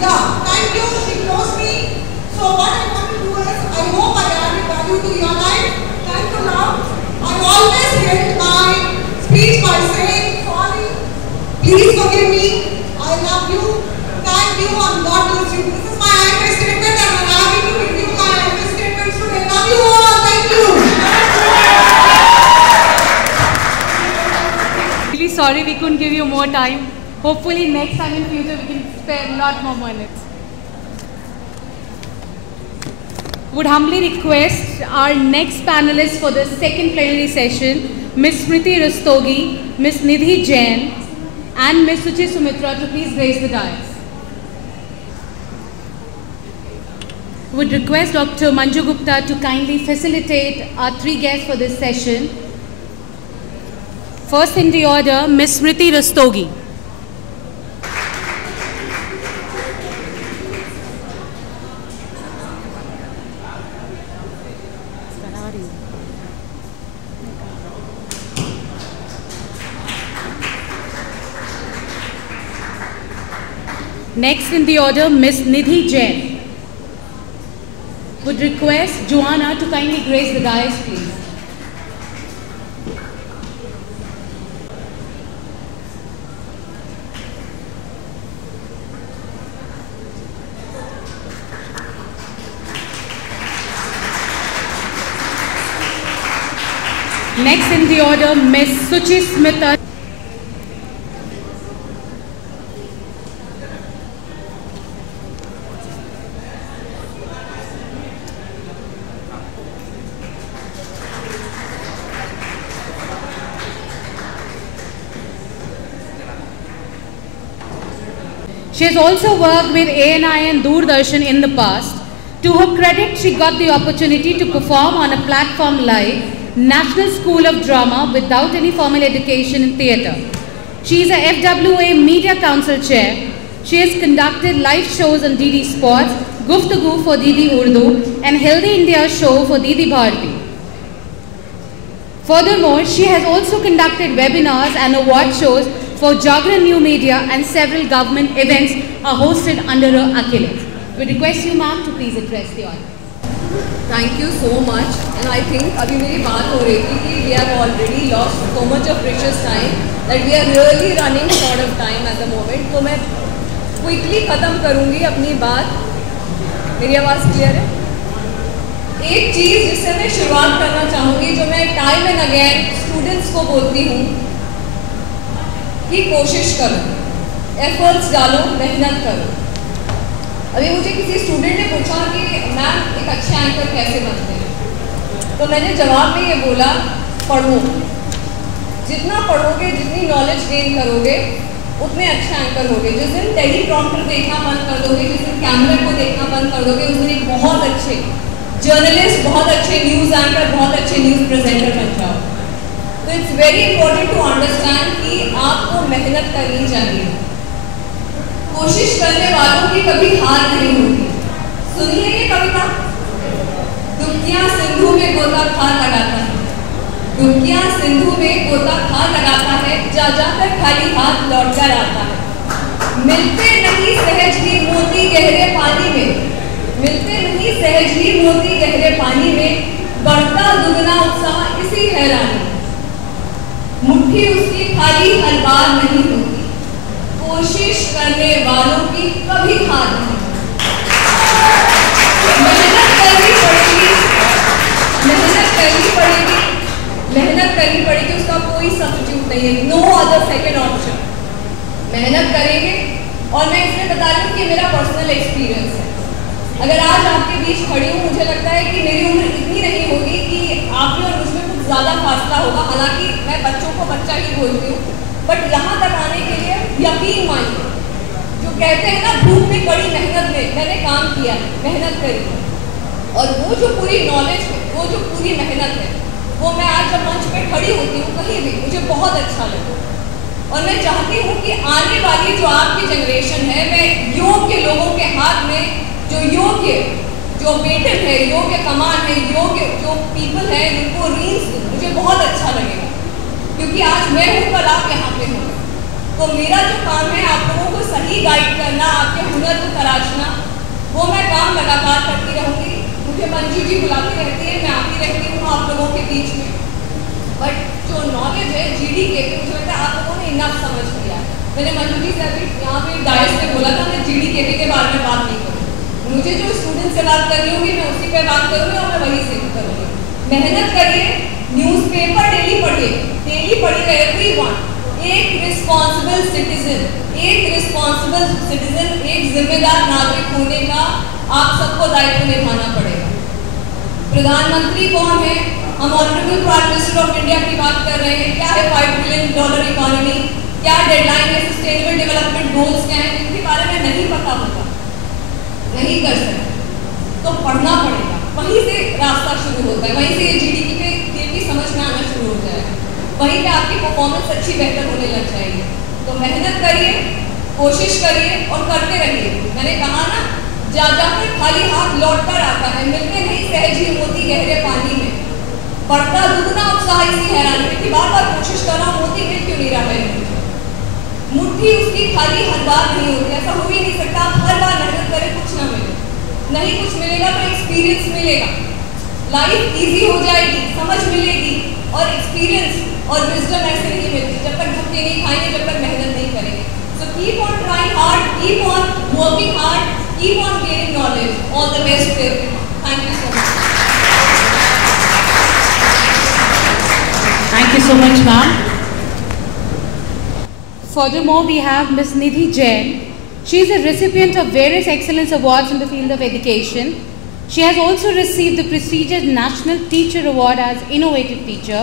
Yeah, thank you. She knows me. So what I want to do is, I hope I added value to your life. Thank you now. I always end my speech by saying sorry. Please forgive me. I love you. Thank you and God bless you. This is my IFA statement and I'm happy to review my IFA statements today. Love you all. Thank you. Really sorry we couldn't give you more time. Hopefully next time in future we can spare a lot more minutes. Would humbly request our next panelists for the second plenary session, Ms. Smriti Rastogi, Ms. Nidhi Jain, and Ms. Suchi Sumitra to please grace the dais. Would request Dr. Manju Gupta to kindly facilitate our 3 guests for this session. First in the order, Ms. Smriti Rastogi. Next in the order, Ms. Nidhi Jain. Would request Joanna to kindly grace the dais, please. Next in the order, Ms. Suchi Smita. She has also worked with ANI and Doordarshan in the past. To her credit, she got the opportunity to perform on a platform like National School of Drama without any formal education in theatre. She is a FWA Media Council Chair. She has conducted live shows on DD Sports, Guftagu for DD Urdu and Healthy India show for DD Bharati. Furthermore, she has also conducted webinars and award shows for Jagran New Media and several government events are hosted under her accolades. We request you, ma'am, to please address the audience. Thank you so much. And I think अभी मेरी बात हो रही थी कि we have already lost so much of precious time that we are really running short of time at the moment. तो मैं quickly ख़त्म करूँगी अपनी बात. मेरी आवाज़ क्लियर है? एक चीज़ जिससे मैं शुरुआत करना चाहूँगी, जो मैं टाइम एंड अगेन स्टूडेंट्स को बोलती हूँ कि कोशिश करो, एफर्ट्स डालो, मेहनत करो. अभी मुझे किसी स्टूडेंट ने पूछा कि मैम एक अच्छे एंकर कैसे बनते हैं, तो मैंने जवाब में ये बोला, पढ़ो. जितना पढ़ोगे, जितनी नॉलेज गेन करोगे, उतने अच्छे एंकर होगे. जिस दिन टेलीप्रॉम्प्टर देखना बंद कर दोगे, जिस दिन कैमरे को देखना बंद कर दोगे, उस दिन एक बहुत अच्छे जर्नलिस्ट, बहुत अच्छे न्यूज़ एंकर, बहुत अच्छे न्यूज़ प्रेजेंटर बन जाओ. तो it's very important to understand कि आपको मेहनत करनी चाहिए. कोशिश करने वालों की कभी हार नहीं होती. सुनिए ये कविता, डुबकियां सिंधु में गोता खार लगाता है, डुबकियां सिंधु में गोता खार लगाता है, जा जाकर खाली हाथ लौट कर आता है. मिलते नहीं सहज ही मोती गहरे पानी में, मिलते नहीं सहज ही मोती गहरे पानी में, बढ़ता दुगना उत्साह इसी हैरानी. मुट्ठी उसकी खाली हर बार नहीं होती, कोशिश करने वालों की कभी हार नहीं. मेहनत करनी पड़ेगी, मेहनत करनी पड़ेगी, मेहनत करनी पड़ेगी, उसका कोई सब्स्टिट्यूट नहीं है. No other second option. मेहनत करेंगे. और मैं इसमें बता रही हूँ कि मेरा पर्सनल एक्सपीरियंस है. अगर आज आपके बीच खड़ी हूँ, मुझे लगता है कि मेरी उम्र इतनी नहीं होगी कि आप में और मुझमें कुछ ज़्यादा फासला होगा. हालांकि मैं बच्चों को बच्चा ही बोलती हूँ, बट यहाँ तक आने के लिए यकीन मानिए, जो कहते हैं ना धूप में कड़ी मेहनत में, मैंने काम किया है, मेहनत करी. और वो जो पूरी नॉलेज है, वो जो पूरी मेहनत है, वो मैं आज जब मंच पे खड़ी होती हूँ कहीं भी, मुझे बहुत अच्छा लगता है. और मैं चाहती हूँ कि आने वाली जो आपकी जनरेशन है, मैं योग्य लोगों के हाथ में, जो योग्य, जो वेटेड है, योग्य कमान है, योग्य जो पीपल है, उनको रील्स दूँ. मुझे बहुत अच्छा लगेगा, क्योंकि आज मैं हूँ, कल आप यहाँ पे हो. तो मेरा जो काम है आप लोगों को सही गाइड करना, आपके हुनर को तराशना, वो मैं काम लगातार करती रहूँगी. मुझे मंजू जी बुलाती रहती है, मैं आती रहती हूँ आप लोगों के बीच में. बट जो नॉलेज है GDKP, मुझे लगता है आप लोगों ने इनफ समझ लिया. मैंने मंजू जी से अभी यहाँ पे डायस पे बोला था, मैं GDKP के बारे में बात नहीं करूँ. मुझे जो स्टूडेंट से बात करनी होगी, मैं उसी पे बात करूँगी और मैं वही से करूँगी. मेहनत करिए, न्यूज़पेपर डेली पढ़िए एवरीवन. एक रिस्पॉन्सिबल सिटीजन, एक जिम्मेदार नागरिक होने का आप सबको दायित्व निभाना पड़ेगा. प्रधानमंत्री कौन है? हम honourable prime minister of India की बात कर रहे हैं. क्या है $5 ट्रिलियन इकोनॉमी? क्या डेडलाइन है? सस्टेनेबल डेवलपमेंट गोल्स क्या है? जिनके बारे में नहीं पता होगा, नहीं कर सकते. तो पढ़ना पड़ेगा. वहीं से रास्ता शुरू होता है, वहीं से ये GDKP समझ में आना शुरू हो जाएगा. वहीं पे आपकी परफॉर्मेंस अच्छी बेहतर होने लग जाएगी. तो मेहनत करिए, कोशिश करिए और करते रहिए. मैंने कहा ना, जा जाकर खाली हाथ लौट कर आता है, मिलते नहीं सहज ही मोती गहरे पानी में, बढ़ता दुगना उत्साह इसी हैरानी में. कि बार बार कोशिश कर रहा हूँ, मोती मिल क्यों नहीं रहा है? मुट्ठी उसकी खाली हर बार नहीं होती. ऐसा हो ही नहीं सकता. आप हर बार मेहनत करें, कुछ ना मिले. नहीं कुछ मिलेगा तो एक्सपीरियंस मिलेगा. लाइफ इजी हो जाएगी, समझ मिलेगी. और एक्सपीरियंस और विजडम ऐसे नहीं मिलती जब तक धक्के नहीं खाएंगे, जब तक मेहनत नहीं करेंगे. So keep on trying hard, keep on working hard, keep on gaining knowledge. All the best to everyone. Thank you so much. Thank you so much, ma'am. Furthermore, we have Ms. Nidhi Jain. She is a recipient of various excellence awards in the field of education. She has also received the prestigious National Teacher Award as Innovative Teacher.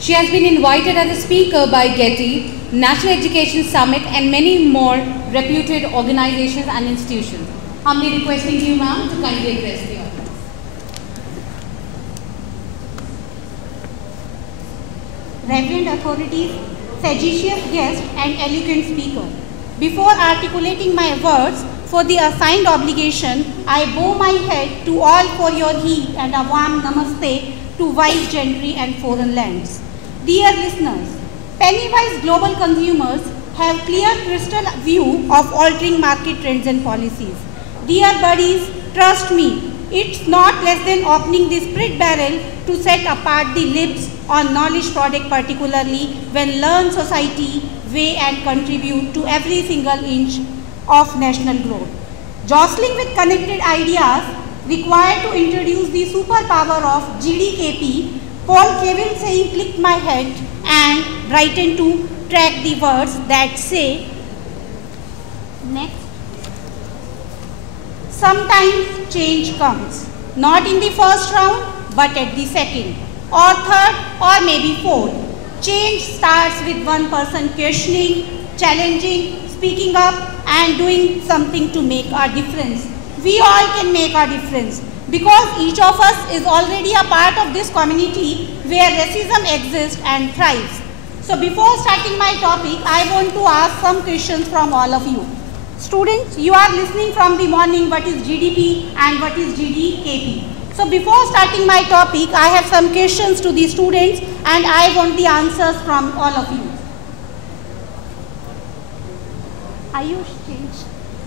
She has been invited as a speaker by Getty, National Education Summit and many more reputed organizations and institutions. Humbly requesting you, ma'am, to kindly address the audience. Reverend authorities, sagacious guest and eloquent speaker. Before articulating my words for the assigned obligation, I bow my head to all for your heed and a warm namaste to wise gentry and foreign lands. Dear listeners, penny-wise global consumers have clear crystal view of altering market trends and policies. Dear buddies, trust me, it's not less than opening the sprit barrel to set apart the lips on knowledge product, particularly when learned society weigh and contribute to every single inch of national growth. Jostling with connected ideas required to introduce the superpower of GDKP, Paul Cavil saying clicked my head and brightened to track the words that say, next. Sometimes change comes, not in the first round, but at the second, or third, or maybe fourth. Change starts with one person questioning, challenging, speaking up, and doing something to make a difference. We all can make a difference because each of us is already a part of this community where racism exists and thrives. So before starting my topic, I want to ask some questions from all of you. Students, you are listening from the morning what is GDP and what is GDKP. So before starting my topic, I have some questions to the students and I want the answers from all of you. Ayush, change.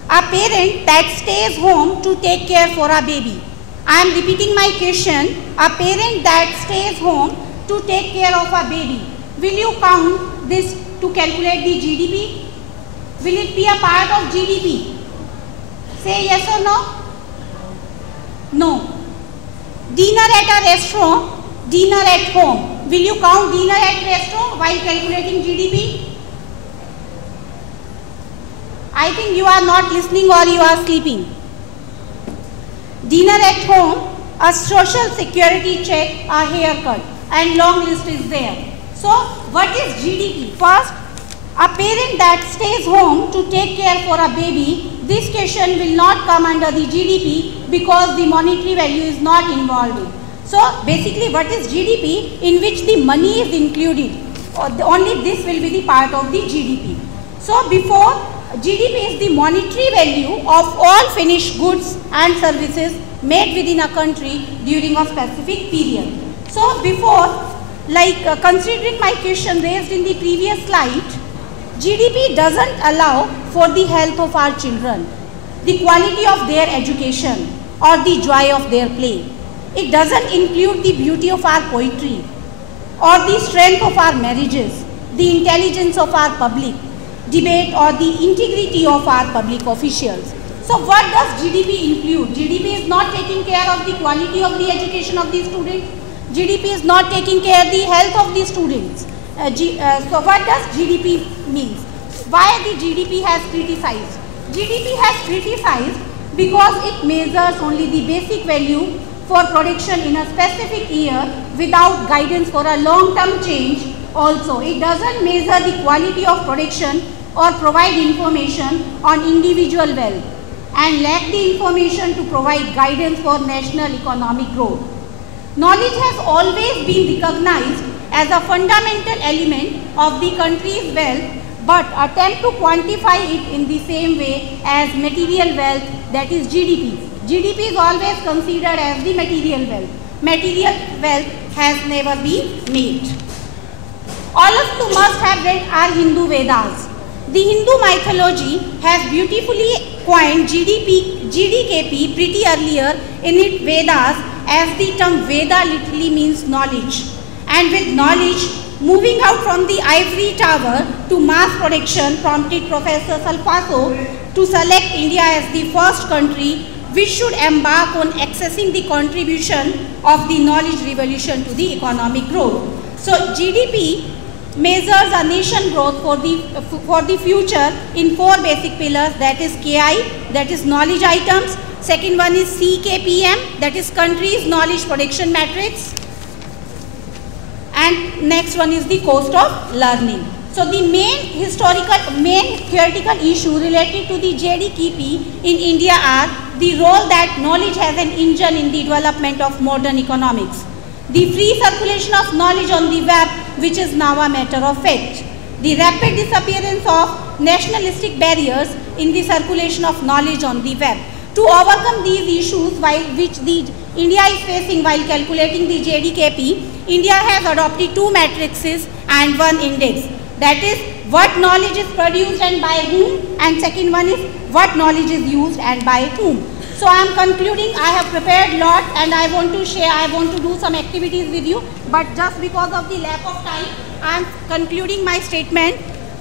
A parent that stays home to take care for a baby. I am repeating my question. A parent that stays home to take care of a baby. Will you count this to calculate the GDP? Will it be a part of GDP? Say yes or no? No. Dinner at a restaurant, dinner at home. Will you count dinner at restaurant while calculating GDP? I think you are not listening or you are sleeping. Dinner at home, a social security check, a haircut, and long list is there. So, what is GDP? First, a parent that stays home to take care for a baby, this question will not come under the GDP because the monetary value is not involved in. So, basically what is GDP? In which the money is included. Only this will be the part of the GDP. So, before GDP is the monetary value of all finished goods and services made within a country during a specific period. So, before considering my question raised in the previous slide, GDP doesn't allow for the health of our children, the quality of their education or the joy of their play. It doesn't include the beauty of our poetry or the strength of our marriages, the intelligence of our public debate or the integrity of our public officials. So what does GDP include? GDP is not taking care of the quality of the education of the students. GDP is not taking care of the health of the students. So what does GDP mean? Why the GDP has criticized? GDP has criticized because it measures only the basic value for production in a specific year without guidance for a long-term change. Also, it doesn't measure the quality of production or provide information on individual wealth and lack the information to provide guidance for national economic growth. Knowledge has always been recognized as a fundamental element of the country's wealth, but attempt to quantify it in the same way as material wealth, that is GDP. GDP is always considered as the material wealth. Material wealth has never been made. All of you must have read our Hindu Vedas. The Hindu mythology has beautifully coined GDKP pretty earlier in its Vedas, as the term Veda literally means knowledge. And with knowledge, moving out from the ivory tower to mass production prompted Professor Salfaso to select India as the first country which should embark on accessing the contribution of the knowledge revolution to the economic growth. So GDP measures a nation growth for the future in four basic pillars, that is KI, that is knowledge items. Second one is CKPM, that is country's knowledge production matrix. and next one is the cost of learning. So the main theoretical issue related to the GDKP in India are the role that knowledge has an engine in the development of modern economics, the free circulation of knowledge on the web, which is now a matter of fact, the rapid disappearance of nationalistic barriers in the circulation of knowledge on the web. To overcome these issues which India is facing while calculating the GDKP, India has adopted 2 matrices and 1 index. That is what knowledge is produced and by whom, and second one is what knowledge is used and by whom. So I am concluding. I have prepared a lot and I want to share, I want to do some activities with you, but just because of the lack of time, I am concluding my statement.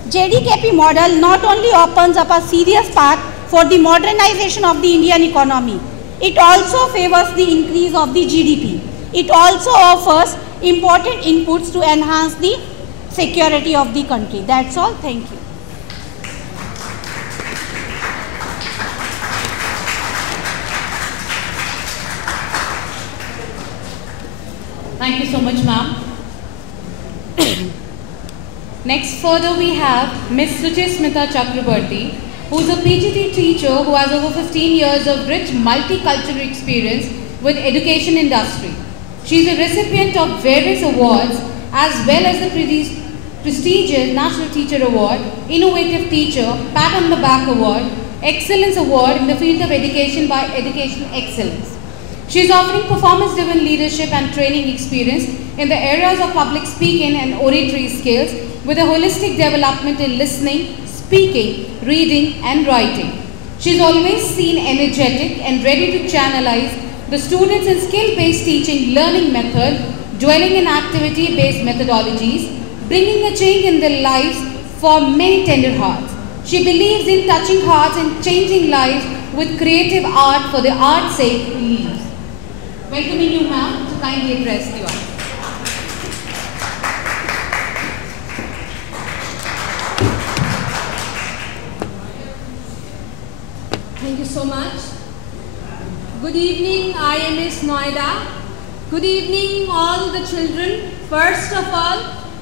GDKP model not only opens up a serious path for the modernization of the Indian economy, it also favors the increase of the GDP. It also offers important inputs to enhance the security of the country. That's all. Thank you. Thank you so much, ma'am. Next, further we have Ms. Suchesmita Chakrabarti, who is a PGT teacher who has over 15 years of rich multicultural experience with education industry. She is a recipient of various awards as well as the prestigious National Teacher Award, Innovative Teacher, Pat on the Back Award, Excellence Award in the field of education by Education Excellence. She is offering performance-driven leadership and training experience in the areas of public speaking and oratory skills with a holistic development in listening, speaking, reading and writing. She is always seen energetic and ready to channelize the students in skill-based teaching learning method, dwelling in activity-based methodologies, bringing a change in their lives for many tender hearts. She believes in touching hearts and changing lives with creative art for the art's sake believes. Welcoming you, ma'am, to kindly address the audience. Thank you so much. Good evening, I am imsnoida. Good evening, all the children. First of all,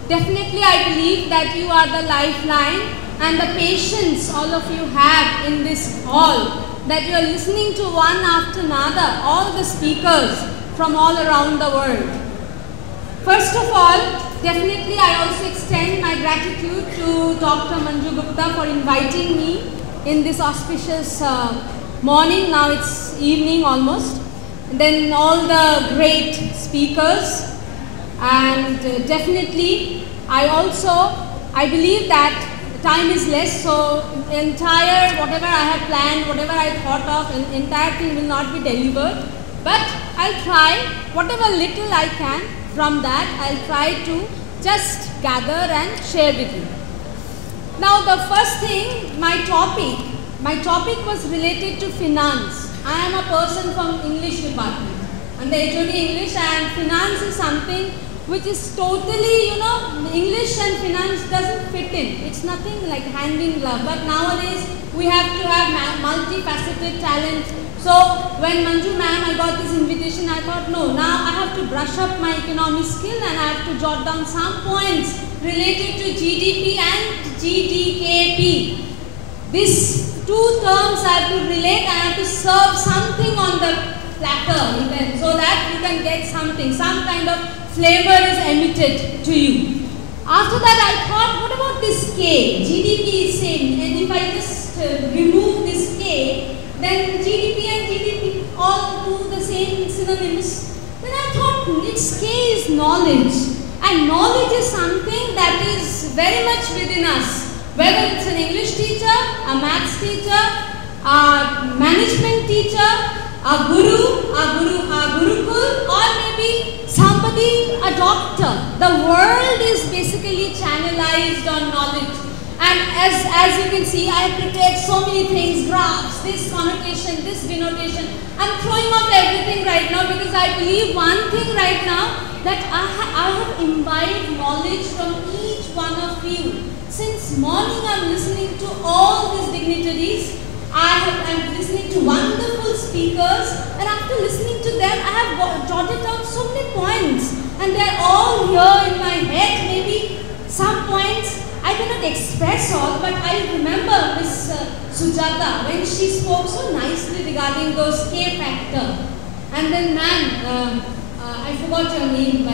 definitely I believe that you are the lifeline and the patience all of you have in this hall, that you are listening to one after another, all the speakers from all around the world. First of all, definitely I also extend my gratitude to Dr. Manju Gupta for inviting me in this auspicious morning. Now it's evening almost. And then all the great speakers, and definitely I believe that time is less, so entire whatever I have planned, whatever I thought of, entire thing will not be delivered, but I'll try whatever little I can from that. I'll try to just gather and share with you. Now the first thing, my topic was related to finance. I am a person from English department and the HOD English, and finance is something which is totally, English and finance doesn't fit in. It's nothing like hand in glove. But nowadays, we have to have multifaceted talent. So, when Manju ma'am, I got this invitation, I thought, no, now I have to brush up my economic skill and I have to jot down some points related to GDP and GDKP. These two terms I have to relate, I have to serve something on the platter so that you can get something, some kind of flavor is emitted to you. After that I thought, what about this K? GDP is same, and if I just remove this K, then GDP and GDP all do the same synonyms. Then I thought, its K is knowledge, and knowledge is something that is very much within us. Whether it's an English teacher, a maths teacher, a management teacher, a gurukul, or maybe somebody, a doctor. The world is basically channelized on knowledge. And as you can see, I have prepared so many things, graphs, this connotation, this denotation. I'm throwing off everything right now because I believe one thing right now, that I have imbibed knowledge from each one of you. Since morning I'm listening to all these dignitaries. I'm listening to wonderful speakers, and after listening to them, I have jotted down so many points. and they are all here in my head. Maybe some points I cannot express all, but I remember Miss Sujata when she spoke so nicely regarding those K factor. And then ma'am, I forgot your name,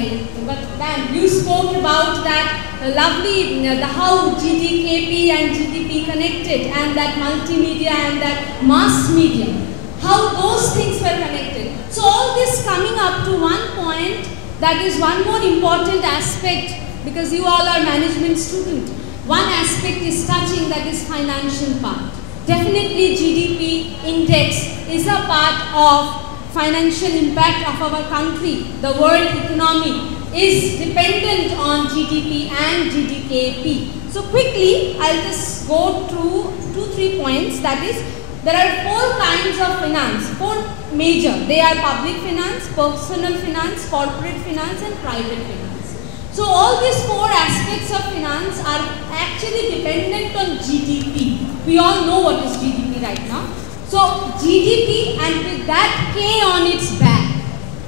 but ma'am, you spoke about that lovely, how GDKP and GDP connected, and that multimedia and that mass media, how those things were connected. So all this coming up to one point, that is one more important aspect, because you all are management students. One aspect is touching, that is financial part. Definitely GDP index is a part of financial impact of our country. The world economy is dependent on GDP and GDKP. So quickly, I'll just go through 2-3 points. That is, there are 4 kinds of finance, 4 major. They are public finance, personal finance, corporate finance, and private finance. So all these 4 aspects of finance are actually dependent on GDP. We all know what is GDP right now. So GDP, and with that K on its back,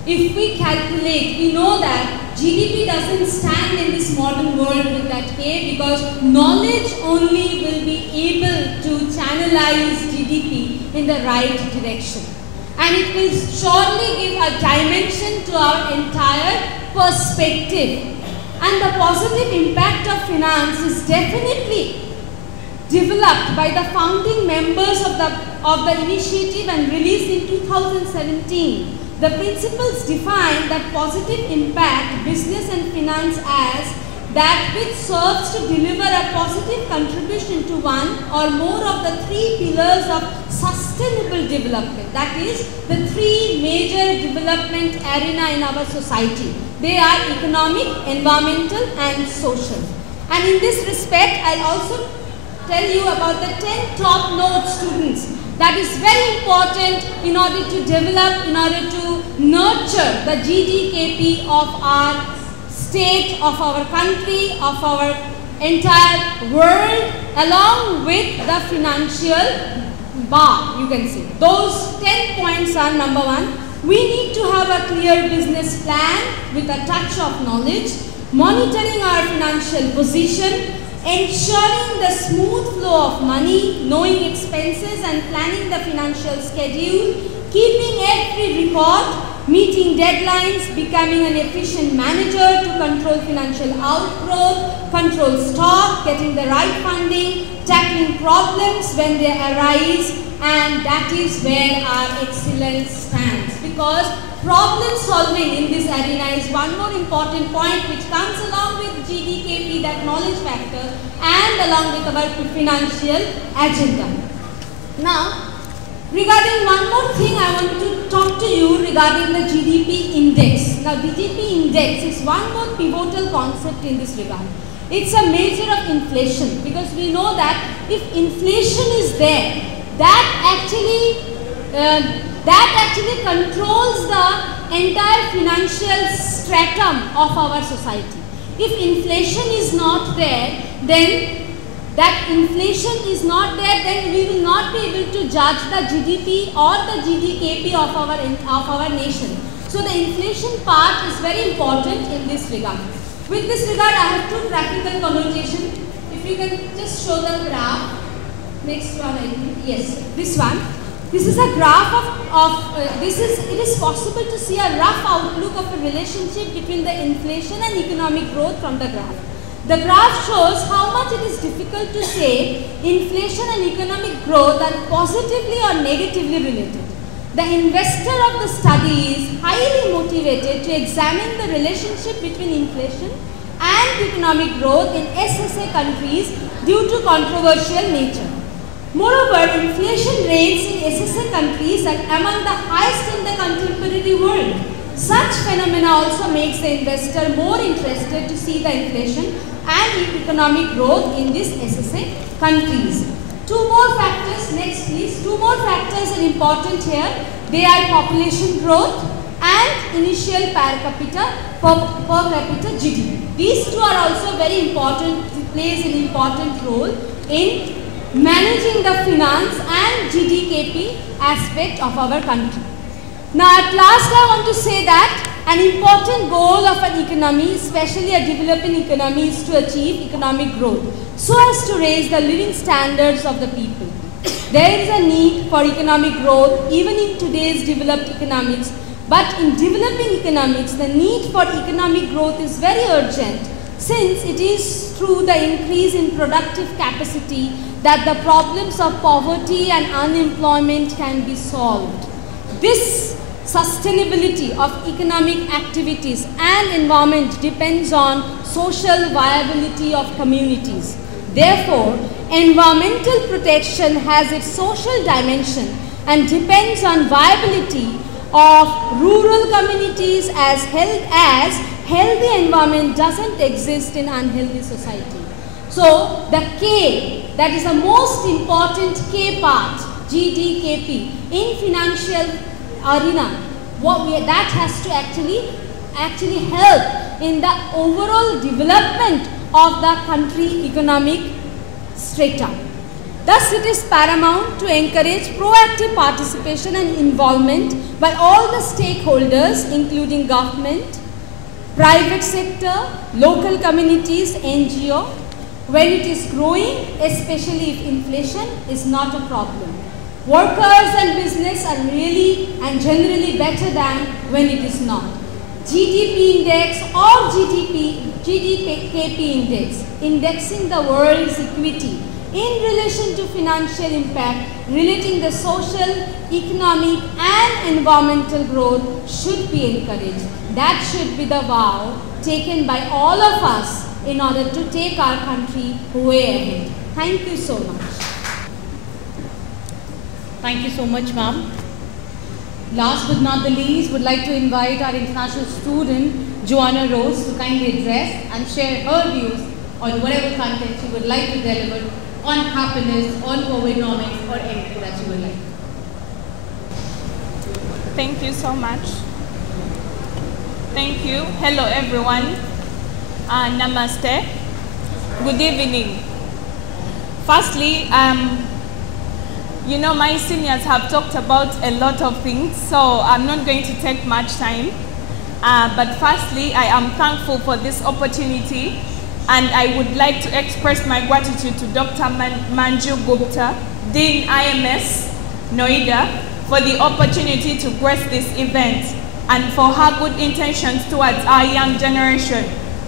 if we calculate, we know that GDP doesn't stand in this modern world with that K, because knowledge only will be able to channelize GDP in the right direction. And it will surely give a dimension to our entire perspective. And the positive impact of finance is definitely developed by the founding members of the initiative and released in 2017. The principles define that positive impact, business and finance as that which serves to deliver a positive contribution to one or more of the 3 pillars of sustainable development. That is, the 3 major development arena in our society. They are economic, environmental, and social. And in this respect, I'll also tell you about the 10 top note students. That is very important in order to develop, in order to nurture the GDKP of our state, of our country, of our entire world, along with the financial bar, you can see. Those 10 points are: number 1, we need to have a clear business plan with a touch of knowledge, monitoring our financial position, ensuring the smooth flow of money, knowing expenses and planning the financial schedule, keeping every record, meeting deadlines, becoming an efficient manager to control financial outgrowth, control stock, getting the right funding, tackling problems when they arise, and that is where our excellence stands. Because problem solving in this arena is one more important point which comes along with GDKP, that knowledge factor, and along with our financial agenda. Now, regarding one more thing, I want to talk to you regarding the GDP index. Now, GDP index is one more pivotal concept in this regard. It's a measure of inflation, because we know that if inflation is there, that actually controls the entire financial stratum of our society. If inflation is not there, then we will not be able to judge the GDP or the GDKP of our nation. So the inflation part is very important in this regard. With this regard, I have 2 practical connotations. If you can just show the graph. Next one, I think. Yes, this one. This is a graph it is possible to see a rough outlook of a relationship between the inflation and economic growth from the graph. The graph shows how much it is difficult to say inflation and economic growth are positively or negatively related. The investor of the study is highly motivated to examine the relationship between inflation and economic growth in SSA countries due to controversial nature. Moreover, inflation rates in SSA countries are among the highest in the contemporary world. Such phenomena also makes the investor more interested to see the inflation and economic growth in these SSA countries. 2 more factors, next please. 2 more factors are important here. They are population growth and initial per capita GDP. These 2 are also very important, plays an important role in managing the finance and GDKP aspect of our country. Now at last I want to say that an important goal of an economy, especially a developing economy, is to achieve economic growth so as to raise the living standards of the people. There is a need for economic growth even in today's developed economics, but in developing economics, the need for economic growth is very urgent, since it is through the increase in productive capacity that the problems of poverty and unemployment can be solved. This sustainability of economic activities and environment depends on social viability of communities. Therefore, environmental protection has its social dimension and depends on viability of rural communities, as healthy environment doesn't exist in unhealthy society. So the K, that is the most important K part, GDKP, in financial arena, that has to actually help in the overall development of the country economic strata. Thus, it is paramount to encourage proactive participation and involvement by all the stakeholders, including government, private sector, local communities, NGO, when it is growing, especially if inflation is not a problem. Workers and business are really and generally better than when it is not. GDP index or GDKP index, indexing the world's equity in relation to financial impact, relating the social, economic and environmental growth should be encouraged. That should be the vow taken by all of us in order to take our country way ahead. Thank you so much. Thank you so much, ma'am. Last but not the least, would like to invite our international student, Joanna Rose, to kindly address and share her views on whatever content she would like to deliver on happiness, on Covidonomics, or anything that you would like. Thank you so much. Thank you. Hello, everyone. Namaste. Good evening. Firstly, you know, my seniors have talked about a lot of things, so I'm not going to take much time. But firstly, I am thankful for this opportunity, and I would like to express my gratitude to Dr. Manju Gupta, Dean IMS, Noida, for the opportunity to grace this event and for her good intentions towards our young generation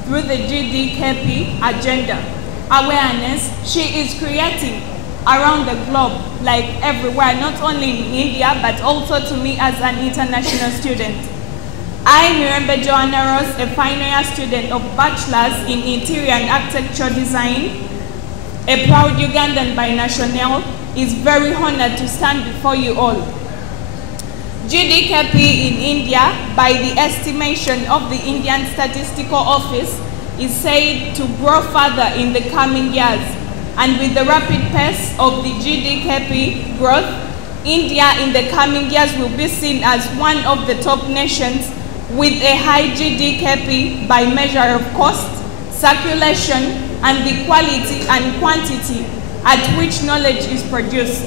through the GDKP agenda. Awareness she is creating around the globe, like everywhere, not only in India, but also to me as an international student. I, Mirembe Joanna Ross, a final year student of Bachelor's in Interior and Architecture Design, a proud Ugandan by national, is very honored to stand before you all. GDKP in India, by the estimation of the Indian Statistical Office, is said to grow further in the coming years. And with the rapid pace of the GDKP growth, India in the coming years will be seen as one of the top nations with a high GDKP by measure of cost, circulation, and the quality and quantity at which knowledge is produced.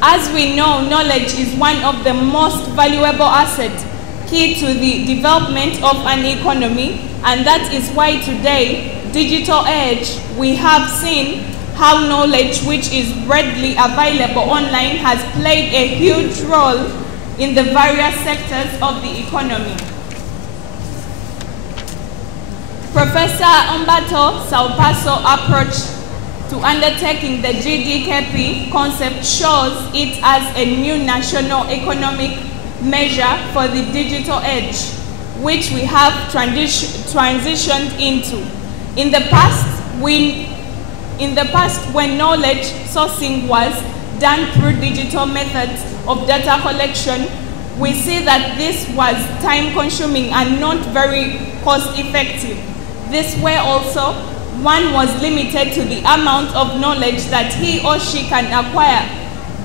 As we know, knowledge is one of the most valuable assets key to the development of an economy, and that is why today, digital age, we have seen how knowledge which is readily available online has played a huge role in the various sectors of the economy. Professor Umberto Salpaso's approach to undertaking the GDKP concept shows it as a new national economic measure for the digital age, which we have transitioned into. In the past, when knowledge sourcing was done through digital methods of data collection, we see that this was time-consuming and not very cost-effective. This way also, one was limited to the amount of knowledge that he or she can acquire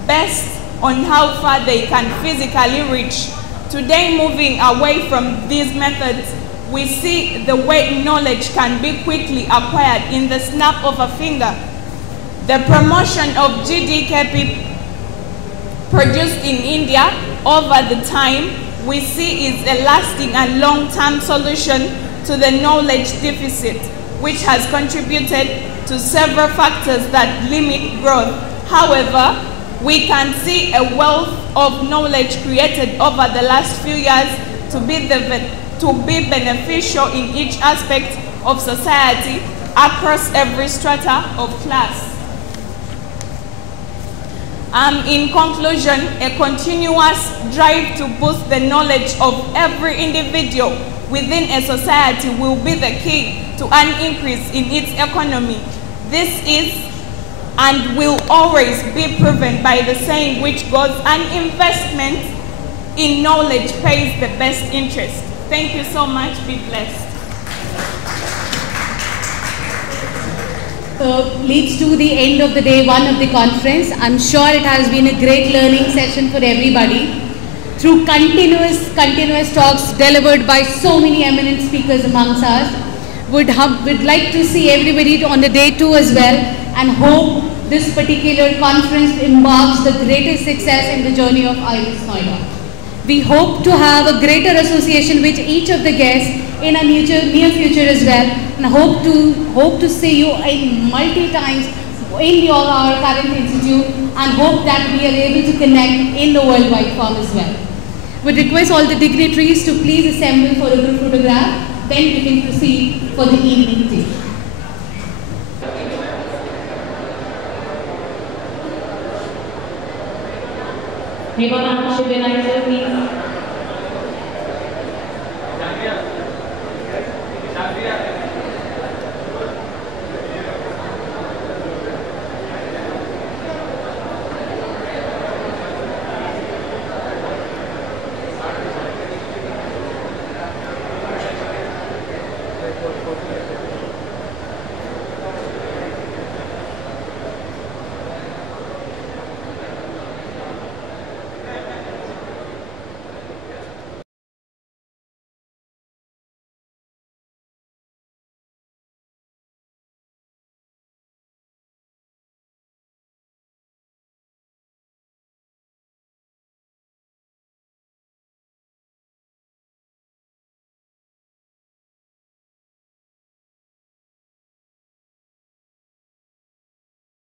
based on how far they can physically reach. Today, moving away from these methods, we see the way knowledge can be quickly acquired in the snap of a finger. The promotion of GDKP produced in India over the time we see is a lasting and long-term solution to the knowledge deficit, which has contributed to several factors that limit growth. However, we can see a wealth of knowledge created over the last few years to be beneficial in each aspect of society across every strata of class. In conclusion, a continuous drive to boost the knowledge of every individual within a society will be the key to an increase in its economy. This is and will always be proven by the saying which goes, an investment in knowledge pays the best interest. Thank you so much. Be blessed. Leads to the end of the day one of the conference. I'm sure it has been a great learning session for everybody through continuous talks delivered by so many eminent speakers amongst us. Would like to see everybody on the day 2 as well, and hope this particular conference embarks the greatest success in the journey of imsnoida. We hope to have a greater association with each of the guests in a near future as well, and hope to see you in multi times in our current institute, and hope that we are able to connect in the worldwide form as well. Would request all the dignitaries to please assemble for a group photograph, then we can proceed for the evening tea. Mika should be nicer.